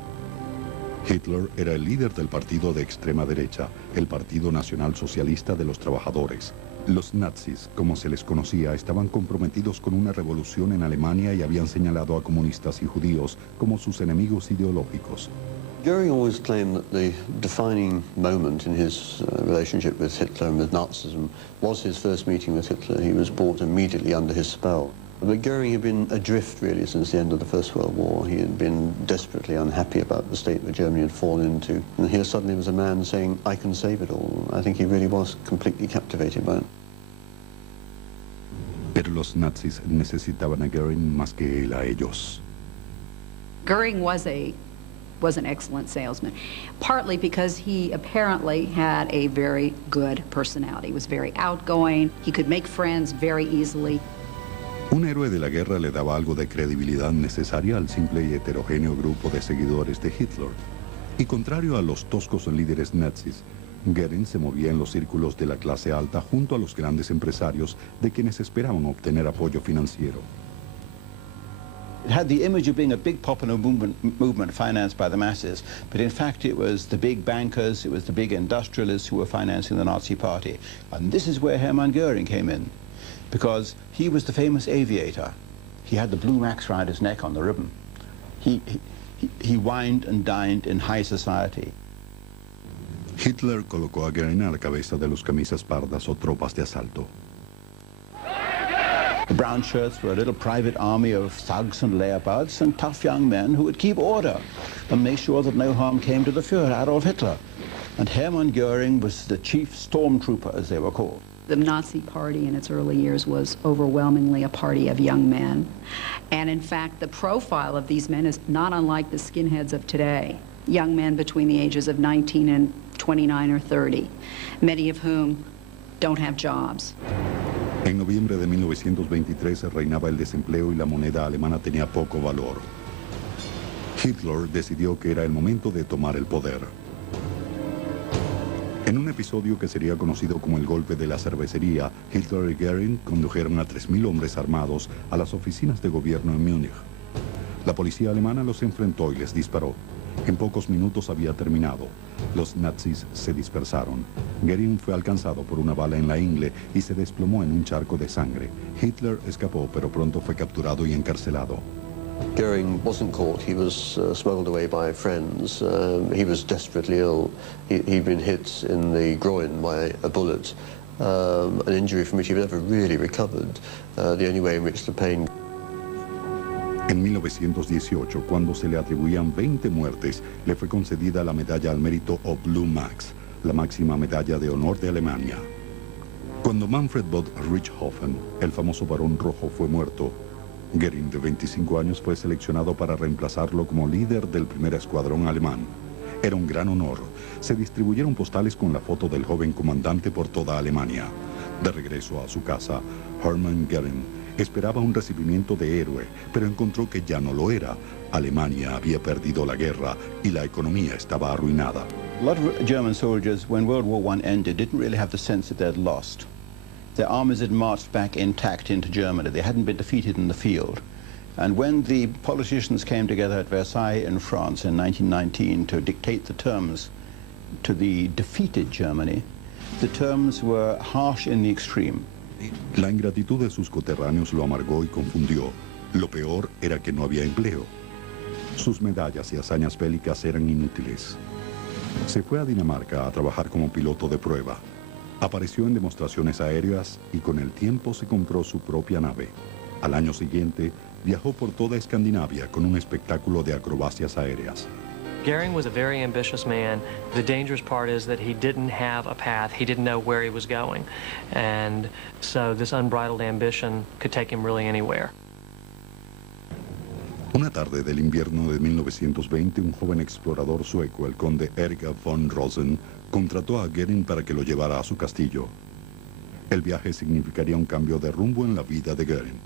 Hitler era el líder del partido de extrema derecha, el Partido Nacional Socialista de los Trabajadores. Los nazis, como se les conocía, estaban comprometidos con una revolución en Alemania y habían señalado a comunistas y judíos como sus enemigos ideológicos. Goering always claimed that the defining moment in his relationship with Hitler and with Nazism was his first meeting with Hitler. He was brought immediately under his spell. But Goering had been adrift, really, since the end of the First World War. He had been desperately unhappy about the state that Germany had fallen into. And here suddenly was a man saying, I can save it all. I think he really was completely captivated by it. Pero los nazis necesitaban a Goering más que él a ellos. Goering was an excellent salesman, partly because he apparently had a very good personality. He was very outgoing. He could make friends very easily. Un héroe de la guerra le daba algo de credibilidad necesaria al simple y heterogéneo grupo de seguidores de Hitler. Y contrario a los toscos líderes nazis, Goering se movía en los círculos de la clase alta junto a los grandes empresarios de quienes esperaban obtener apoyo financiero. It had the image of being a big popular movement financed by the masses, but in fact it was the big bankers, it was the big industrialists who were financing the Nazi Party. And this is where Hermann Goering came in, because he was the famous aviator. He had the blue max around his neck on the ribbon. He wined and dined in high society. Hitler colocó a Goering a la cabeza de los camisas pardas o tropas de asalto. The brown shirts were a little private army of thugs and layabouts and tough young men who would keep order and make sure that no harm came to the Führer, Adolf Hitler. And Hermann Goering was the chief stormtrooper, as they were called. The Nazi Party in its early years was overwhelmingly a party of young men. And in fact, the profile of these men is not unlike the skinheads of today. Young men between the ages of 19 and 29 or 30, many of whom don't have jobs. En noviembre de 1923 reinaba el desempleo y la moneda alemana tenía poco valor. Hitler decidió que era el momento de tomar el poder. En un episodio que sería conocido como el golpe de la cervecería, Hitler y Goering condujeron a 3.000 hombres armados a las oficinas de gobierno en Múnich. La policía alemana los enfrentó y les disparó. En pocos minutos había terminado. Los nazis se dispersaron. Goering fue alcanzado por una bala en la ingle y se desplomó en un charco de sangre. Hitler escapó, pero pronto fue capturado y encarcelado. Goering wasn't caught. He was smuggled away by friends. He was desperately ill. He'd been hit in the groin by a bullet, an injury from which he never really recovered. The only way in which the pain... En 1918, cuando se le atribuían 20 muertes, le fue concedida la medalla al mérito o Blue Max, la máxima medalla de honor de Alemania. Cuando Manfred von Richthofen, el famoso Barón Rojo, fue muerto, Goering, de 25 años, fue seleccionado para reemplazarlo como líder del primer escuadrón alemán. Era un gran honor. Se distribuyeron postales con la foto del joven comandante por toda Alemania. De regreso a su casa, Hermann Goering esperaba un recibimiento de héroe, pero encontró que ya no lo era. Alemania había perdido la guerra y la economía estaba arruinada. A lot of German soldiers, when World War I ended, didn't really have the sense that they'd lost. Their armies had marched back intact into Germany. They hadn't been defeated in the field. And when the politicians came together at Versailles in France in 1919 to dictate the terms to the defeated Germany, the terms were harsh in the extreme. La ingratitud de sus coterráneos lo amargó y confundió. Lo peor era que no había empleo. Sus medallas y hazañas bélicas eran inútiles. Se fue a Dinamarca a trabajar como piloto de prueba. Apareció en demostraciones aéreas y con el tiempo se compró su propia nave. Al año siguiente, viajó por toda Escandinavia con un espectáculo de acrobacias aéreas. Goering was a very ambitious man. The dangerous part is that he didn't have a path. He didn't know where he was going. And so this unbridled ambition could take him really anywhere. Una tarde del invierno de 1920, un joven explorador sueco, el conde Erik von Rosen, contrató a Goering para que lo llevara a su castillo. El viaje significaría un cambio de rumbo en la vida de Goering.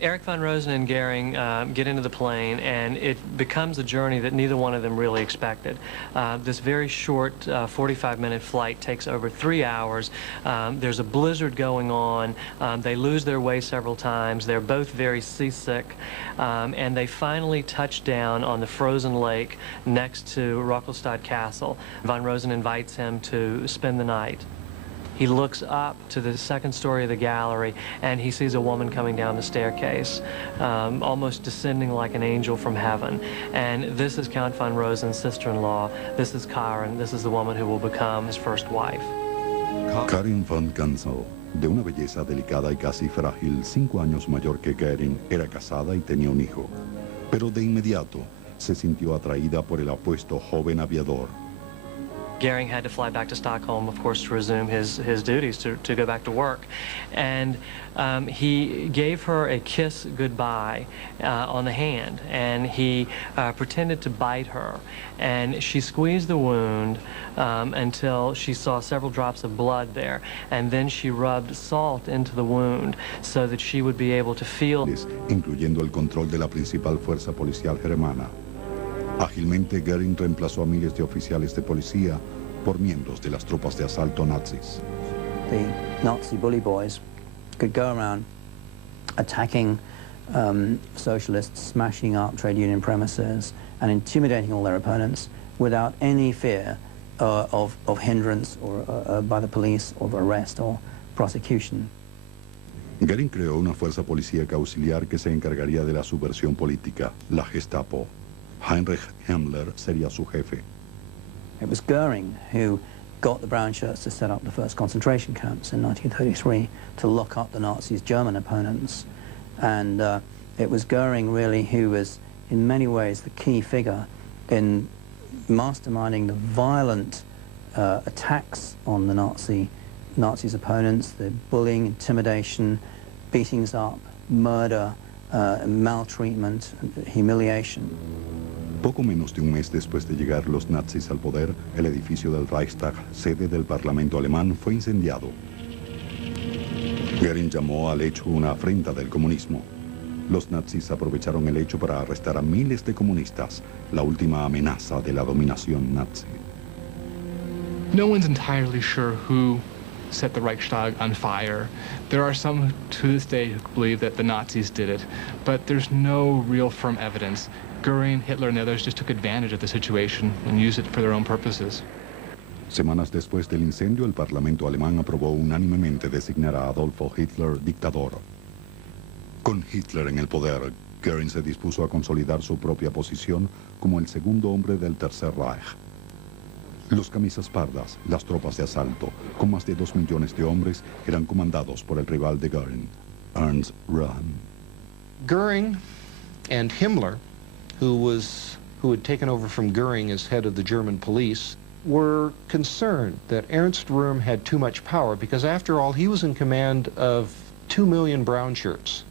Erich von Rosen and Goering get into the plane, and it becomes a journey that neither one of them really expected. This very short 45-minute flight takes over 3 hours. There's a blizzard going on. They lose their way several times. They're both very seasick, and they finally touch down on the frozen lake next to Rockelstad Castle. Von Rosen invites him to spend the night. He looks up to the second story of the gallery, and he sees a woman coming down the staircase, almost descending like an angel from heaven. And this is Count von Rosen's sister-in-law. This is Karin. This is the woman who will become his first wife. Karin von Ganzel, de una belleza delicada y casi frágil, 5 años mayor que Goering, era casada y tenía un hijo. Pero de inmediato se sintió atraída por el apuesto joven aviador. Goering had to fly back to Stockholm, of course, to resume his duties, to go back to work. And he gave her a kiss goodbye on the hand, and he pretended to bite her. And she squeezed the wound until she saw several drops of blood there. And then she rubbed salt into the wound so that she would be able to feel... Incluyendo el control de la principal fuerza policial germana. Ágilmente, Goering reemplazó a miles de oficiales de policía por miembros de las tropas de asalto nazis. The Nazi bully boys could go around attacking socialists smashing up trade union premises and intimidating all their opponents without any fear of hindrance or by the police, or of arrest or prosecution. Goering creó una fuerza policíaca auxiliar que se encargaría de la subversión política, la Gestapo. Heinrich Himmler sería su jefe. It was Goering who got the brown shirts to set up the first concentration camps in 1933 to lock up the Nazis' German opponents. And it was Goering really who was in many ways the key figure in masterminding the violent attacks on the Nazis' opponents, the bullying, intimidation, beatings up, murder, maltreatment, humiliation. Poco menos de un mes después de llegar los nazis al poder, el edificio del Reichstag, sede del Parlamento alemán, fue incendiado. Goering llamó al hecho una afrenta del comunismo. Los nazis aprovecharon el hecho para arrestar a miles de comunistas, la última amenaza de la dominación nazi. No one's entirely sure who set the Reichstag on fire. There are some to this day who believe that the Nazis did it, but there's no real firm evidence. Goering, Hitler, and the others just took advantage of the situation and used it for their own purposes. Semanas después del incendio, el Parlamento alemán aprobó unánimemente designar a Adolfo Hitler dictador. Con Hitler en el poder, Goering se dispuso a consolidar su propia posición como el segundo hombre del Tercer Reich. Los camisas pardas, las tropas de asalto, con más de 2 millones de hombres, eran comandados por el rival de Goering, Ernst Röhm. Goering and Himmler, who had taken over from Goering as head of the German police, were concerned that Ernst Röhm had too much power because, after all, he was in command of 2 million brown shirts.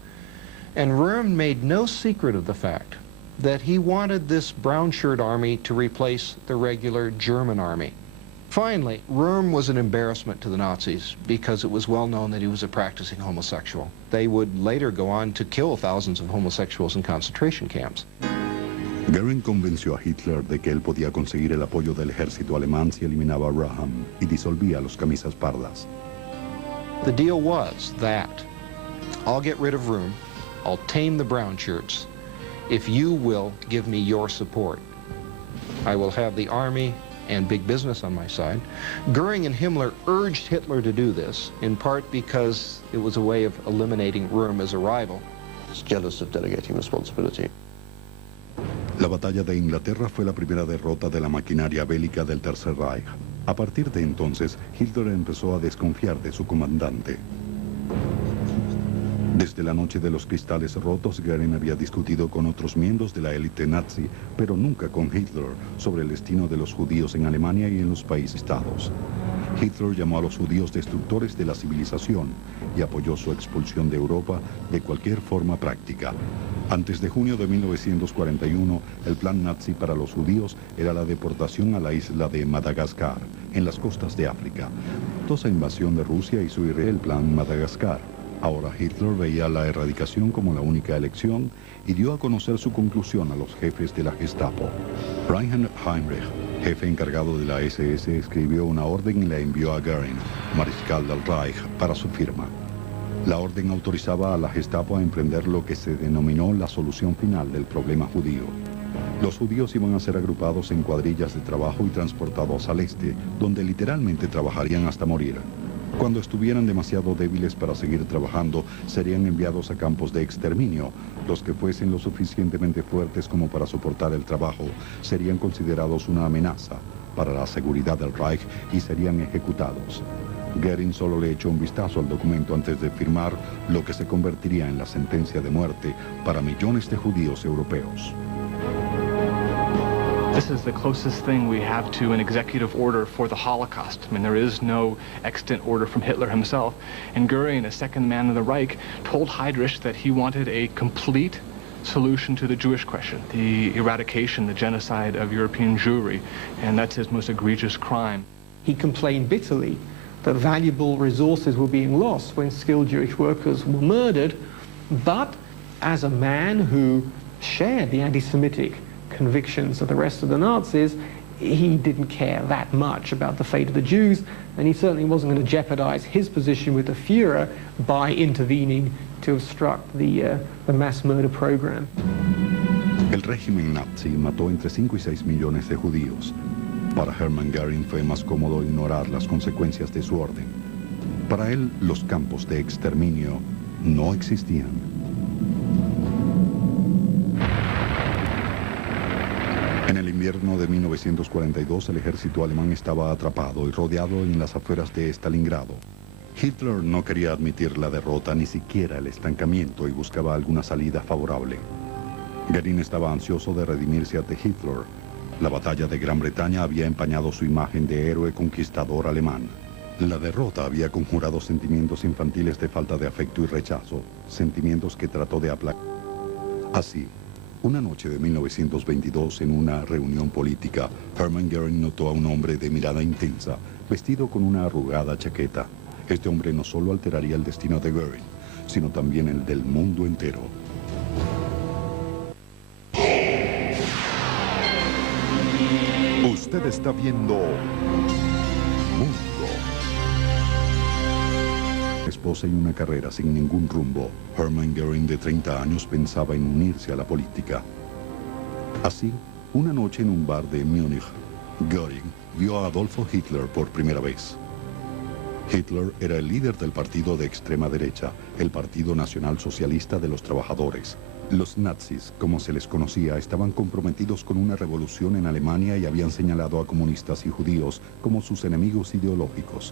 And Röhm made no secret of the fact that he wanted this brown shirt army to replace the regular German army. Finally, Röhm was an embarrassment to the Nazis because it was well known that he was a practicing homosexual. They would later go on to kill thousands of homosexuals in concentration camps. Goering convenció a Hitler de que él podía conseguir el apoyo del ejército alemán si eliminaba a Röhm y disolvía a los camisas pardas. The deal was that I'll get rid of Röhm, I'll tame the brown shirts, if you will give me your support. I will have the army and big business on my side. Goering and Himmler urged Hitler to do this, in part because it was a way of eliminating Röhm as a rival. He's jealous of delegating responsibility. La batalla de Inglaterra fue la primera derrota de la maquinaria bélica del Tercer Reich. A partir de entonces, Hitler empezó a desconfiar de su comandante. Desde la noche de los cristales rotos, Goering había discutido con otros miembros de la élite nazi, pero nunca con Hitler, sobre el destino de los judíos en Alemania y en los países-estados. Hitler llamó a los judíos destructores de la civilización y apoyó su expulsión de Europa de cualquier forma práctica. Antes de junio de 1941, el plan nazi para los judíos era la deportación a la isla de Madagascar, en las costas de África. Toda invasión de Rusia hizo ir el plan Madagascar. Ahora Hitler veía la erradicación como la única elección y dio a conocer su conclusión a los jefes de la Gestapo. Reinhard Heinrich, jefe encargado de la SS, escribió una orden y la envió a Goering, mariscal del Reich, para su firma. La orden autorizaba a la Gestapo a emprender lo que se denominó la solución final del problema judío. Los judíos iban a ser agrupados en cuadrillas de trabajo y transportados al este, donde literalmente trabajarían hasta morir. Cuando estuvieran demasiado débiles para seguir trabajando, serían enviados a campos de exterminio. Los que fuesen lo suficientemente fuertes como para soportar el trabajo serían considerados una amenaza para la seguridad del Reich y serían ejecutados. Goering solo le echó un vistazo al documento antes de firmar lo que se convertiría en la sentencia de muerte para millones de judíos europeos. This is the closest thing we have to an executive order for the Holocaust. I mean, there is no extant order from Hitler himself. And Goering, a second man of the Reich, told Heydrich that he wanted a complete solution to the Jewish question, the eradication, the genocide of European Jewry, and that's his most egregious crime. He complained bitterly that valuable resources were being lost when skilled Jewish workers were murdered, but as a man who shared the anti-Semitic convictions of the rest of the Nazis, he didn't care that much about the fate of the Jews, and he certainly wasn't going to jeopardize his position with the Führer by intervening to obstruct the mass murder program. El régimen nazi mató entre 5 y 6 millones de judíos. Para Hermann Göring fue más cómodo ignorar las consecuencias de su orden. Para él, los campos de exterminio no existían. En el invierno de 1942, el ejército alemán estaba atrapado y rodeado en las afueras de Stalingrado. Hitler no quería admitir la derrota, ni siquiera el estancamiento, y buscaba alguna salida favorable. Göring estaba ansioso de redimirse ante Hitler. La batalla de Gran Bretaña había empañado su imagen de héroe conquistador alemán. La derrota había conjurado sentimientos infantiles de falta de afecto y rechazo, sentimientos que trató de aplacar. Así, una noche de 1922, en una reunión política, Hermann Göring notó a un hombre de mirada intensa, vestido con una arrugada chaqueta. Este hombre no solo alteraría el destino de Göring, sino también el del mundo entero. Usted está viendo Mundo. Esposa y una carrera sin ningún rumbo, Hermann Göring, de 30 años, pensaba en unirse a la política. Así, una noche en un bar de Múnich, Göring vio a Adolfo Hitler por primera vez. Hitler era el líder del partido de extrema derecha, el Partido Nacional Socialista de los Trabajadores. Los nazis, como se les conocía, estaban comprometidos con una revolución en Alemania y habían señalado a comunistas y judíos como sus enemigos ideológicos.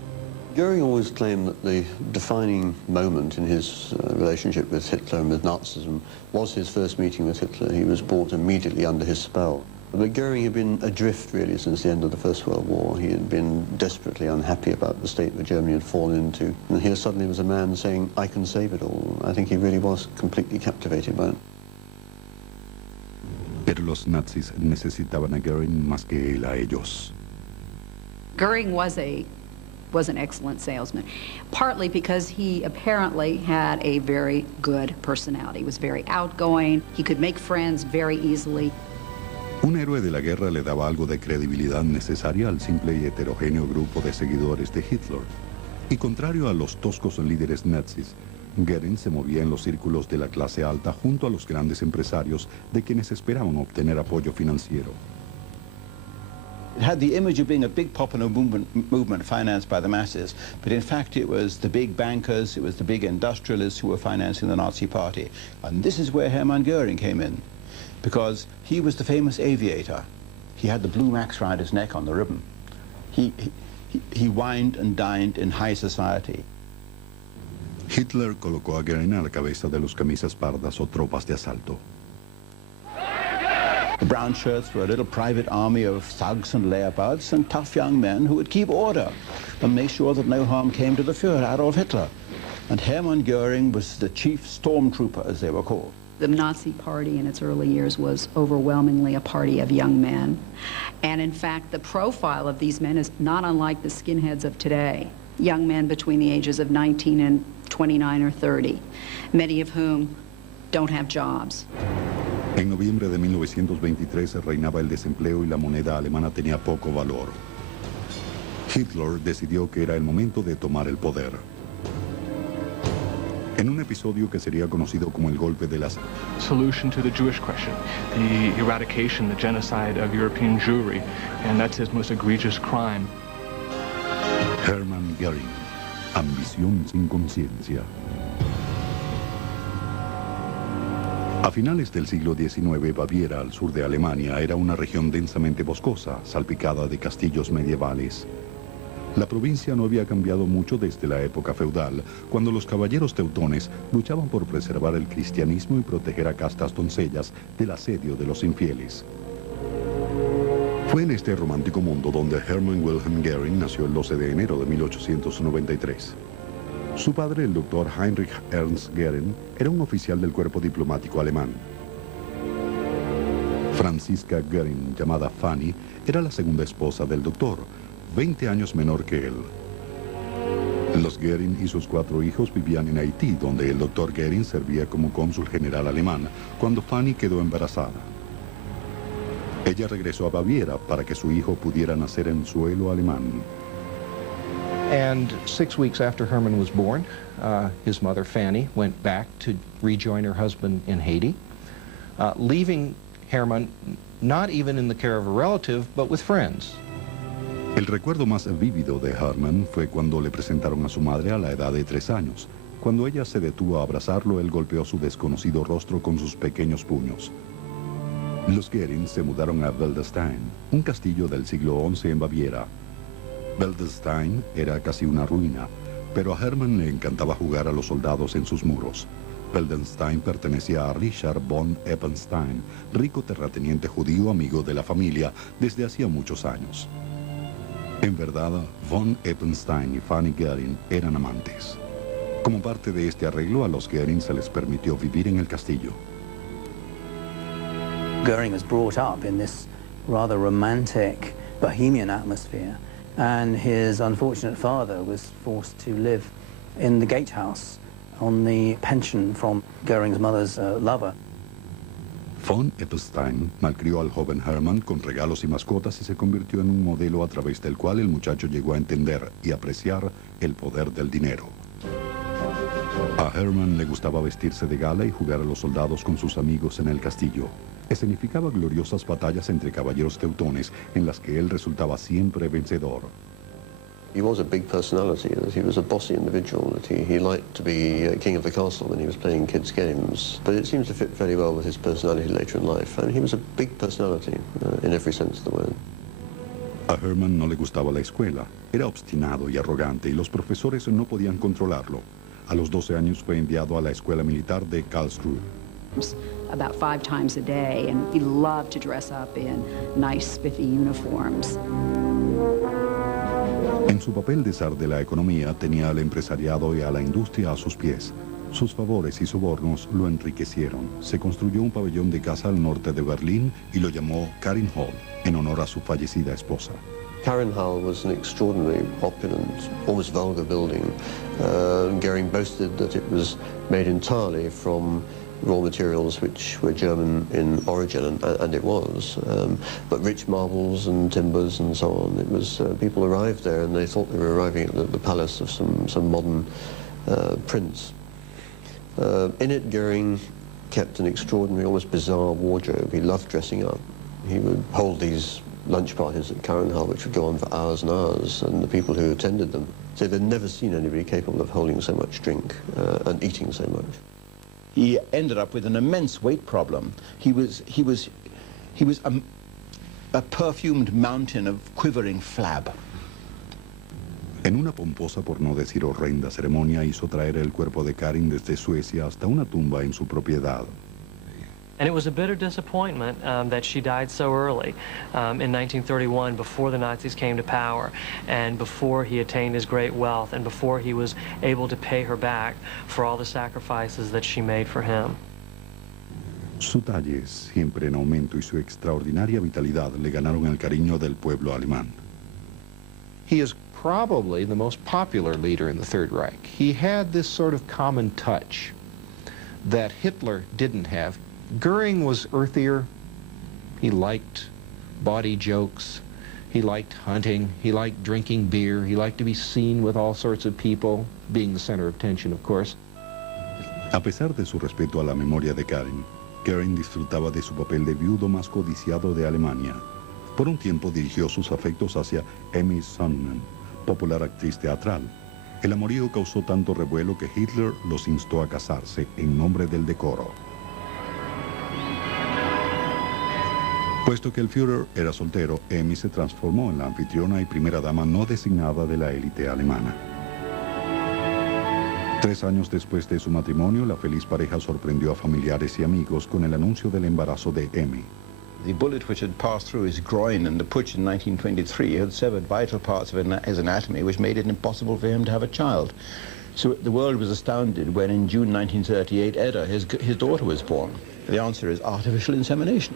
Göring always claimed that the defining moment in his relationship with Hitler and with Nazism was his first meeting with Hitler. He was brought immediately under his spell. But Göring had been adrift, really, since the end of the First World War. He had been desperately unhappy about the state that Germany had fallen into. And here suddenly was a man saying, I can save it all. I think he really was completely captivated by it. Pero los nazis necesitaban a Göring más que él a ellos. Göring was an excellent salesman, partly because he apparently had a very good personality. He was very outgoing. He could make friends very easily. Un héroe de la guerra le daba algo de credibilidad necesaria al simple y heterogéneo grupo de seguidores de Hitler. Y contrario a los toscos líderes nazis, Göring se movía en los círculos de la clase alta junto a los grandes empresarios de quienes esperaban obtener apoyo financiero. It had the image of being a big popular movement financed by the masses, but in fact it was the big bankers, it was the big industrialists who were financing the Nazi Party. And this is where Hermann Göring came in, because he was the famous aviator. He had the blue Max Rider's neck on the ribbon. He wined and dined in high society. Hitler colocó a Göring a la cabeza de los camisas pardas o tropas de asalto. The brown shirts were a little private army of thugs and leopards and tough young men who would keep order and make sure that no harm came to the Führer, Adolf Hitler. And Hermann Göring was the chief stormtrooper, as they were called. The Nazi Party in its early years was overwhelmingly a party of young men. And in fact, the profile of these men is not unlike the skinheads of today. Young men between the ages of 19 and 29 or 30, many of whom don't have jobs. En noviembre de 1923 reinaba el desempleo y la moneda alemana tenía poco valor. Hitler decidió que era el momento de tomar el poder. En un episodio que sería conocido como el golpe de las... Solution to the Jewish question, the eradication, the genocide of European Jewry, and that's his most egregious crime. Hermann Göring, ambición sin conciencia. A finales del siglo XIX, Baviera, al sur de Alemania, era una región densamente boscosa, salpicada de castillos medievales. La provincia no había cambiado mucho desde la época feudal, cuando los caballeros teutones luchaban por preservar el cristianismo y proteger a castas doncellas del asedio de los infieles. Fue en este romántico mundo donde Hermann Wilhelm Göring nació el 12 de enero de 1893. Su padre, el doctor Heinrich Ernst Göring, era un oficial del cuerpo diplomático alemán. Franziska Göring, llamada Fanny, era la segunda esposa del doctor, 20 años menor que él. Los Göring y sus 4 hijos vivían en Haití, donde el doctor Göring servía como cónsul general alemán, cuando Fanny quedó embarazada. Ella regresó a Baviera para que su hijo pudiera nacer en suelo alemán. And 6 weeks after Herman was born, his mother, Fanny, went back to rejoin her husband in Haiti, leaving Herman not even in the care of a relative, but with friends. El recuerdo más vívido de Herman fue cuando le presentaron a su madre a la edad de 3 años. Cuando ella se detuvo a abrazarlo, él golpeó su desconocido rostro con sus pequeños puños. Los Goering se mudaron a Wildestein, un castillo del siglo XI en Baviera. Wildestein era casi una ruina, pero a Herman le encantaba jugar a los soldados en sus muros. Wildestein pertenecía a Richard von Eppenstein, rico terrateniente judío amigo de la familia desde hacía muchos años. En verdad, von Eppenstein y Fanny Goering eran amantes. Como parte de este arreglo, a los Goering se les permitió vivir en el castillo. Goering was brought up in this rather romantic bohemian atmosphere, and his unfortunate father was forced to live in the gatehouse on the pension from Goering's mother's lover. Von Eppenstein malcrió al joven Herman con regalos y mascotas y se convirtió en un modelo a través del cual el muchacho llegó a entender y apreciar el poder del dinero. A Herman le gustaba vestirse de gala y jugar a los soldados con sus amigos en el castillo. Escenificaba gloriosas batallas entre caballeros teutones en las que él resultaba siempre vencedor. He was a big personality. He was a bossy individual. He liked to be king of the castle when he was playing kids' games. But it seems to fit very well with his personality later in life. And he was a big personality in every sense of the word. A Herman no le gustaba la escuela. Era obstinado y arrogante y los profesores no podían controlarlo. A los 12 años fue enviado a la escuela militar de Karlsruhe. About 5 times a day, and he loved to dress up in nice, spiffy uniforms. En su papel de zar de la economía tenía al empresariado y a la industria a sus pies. Sus favores y sobornos lo enriquecieron. Se construyó un pabellón de caza al norte de Berlín y lo llamó Karin Hall, en honor a su fallecida esposa. Karin Hall was an extraordinarily opulent, almost vulgar building. Goering boasted that it was made entirely from raw materials which were German in origin, and it was, but rich marbles and timbers and so on. It was, people arrived there and they thought they were arriving at the palace of some modern prince. In it, Goering kept an extraordinary, almost bizarre wardrobe. He loved dressing up. He would hold these lunch parties at Karin Hall, which would go on for hours and hours, and the people who attended them said they'd never seen anybody capable of holding so much drink and eating so much. He ended up with an immense weight problem. He was a perfumed mountain of quivering flab. En una pomposa, por no decir horrenda ceremonia, hizo traer el cuerpo de Karin desde Suecia hasta una tumba en su propiedad. And it was a bitter disappointment that she died so early in 1931, before the Nazis came to power, and before he attained his great wealth, and before he was able to pay her back for all the sacrifices that she made for him. Su talle, siempre en aumento, y su extraordinaria vitalidad le ganaron el cariño del pueblo alemán. He is probably the most popular leader in the Third Reich. He had this sort of common touch that Hitler didn't have. Goering was earthier. He liked bawdy jokes. He liked hunting. He liked drinking beer. He liked to be seen with all sorts of people, being the center of attention, of course. A pesar de su respeto a la memoria de Karin, Goering disfrutaba de su papel de viudo más codiciado de Alemania. Por un tiempo dirigió sus afectos hacia Emmy Sonnemann, popular actriz teatral. El amorío causó tanto revuelo que Hitler los instó a casarse en nombre del decoro. Puesto que el Führer era soltero, Emmy se transformó en la anfitriona y primera dama no designada de la élite alemana. 3 años después de su matrimonio, la feliz pareja sorprendió a familiares y amigos con el anuncio del embarazo de Emmy. The bullet which had passed through his groin in the Putsch in 1923 had severed vital parts of his anatomy, which made it impossible for him to have a child. So the world was astounded when in June 1938, Edda, his daughter, was born. The answer is artificial insemination.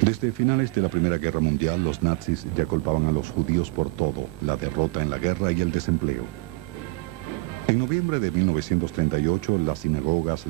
Desde finales de la Primera Guerra Mundial, los nazis ya culpaban a los judíos por todo, la derrota en la guerra y el desempleo. En noviembre de 1938, las sinagogas,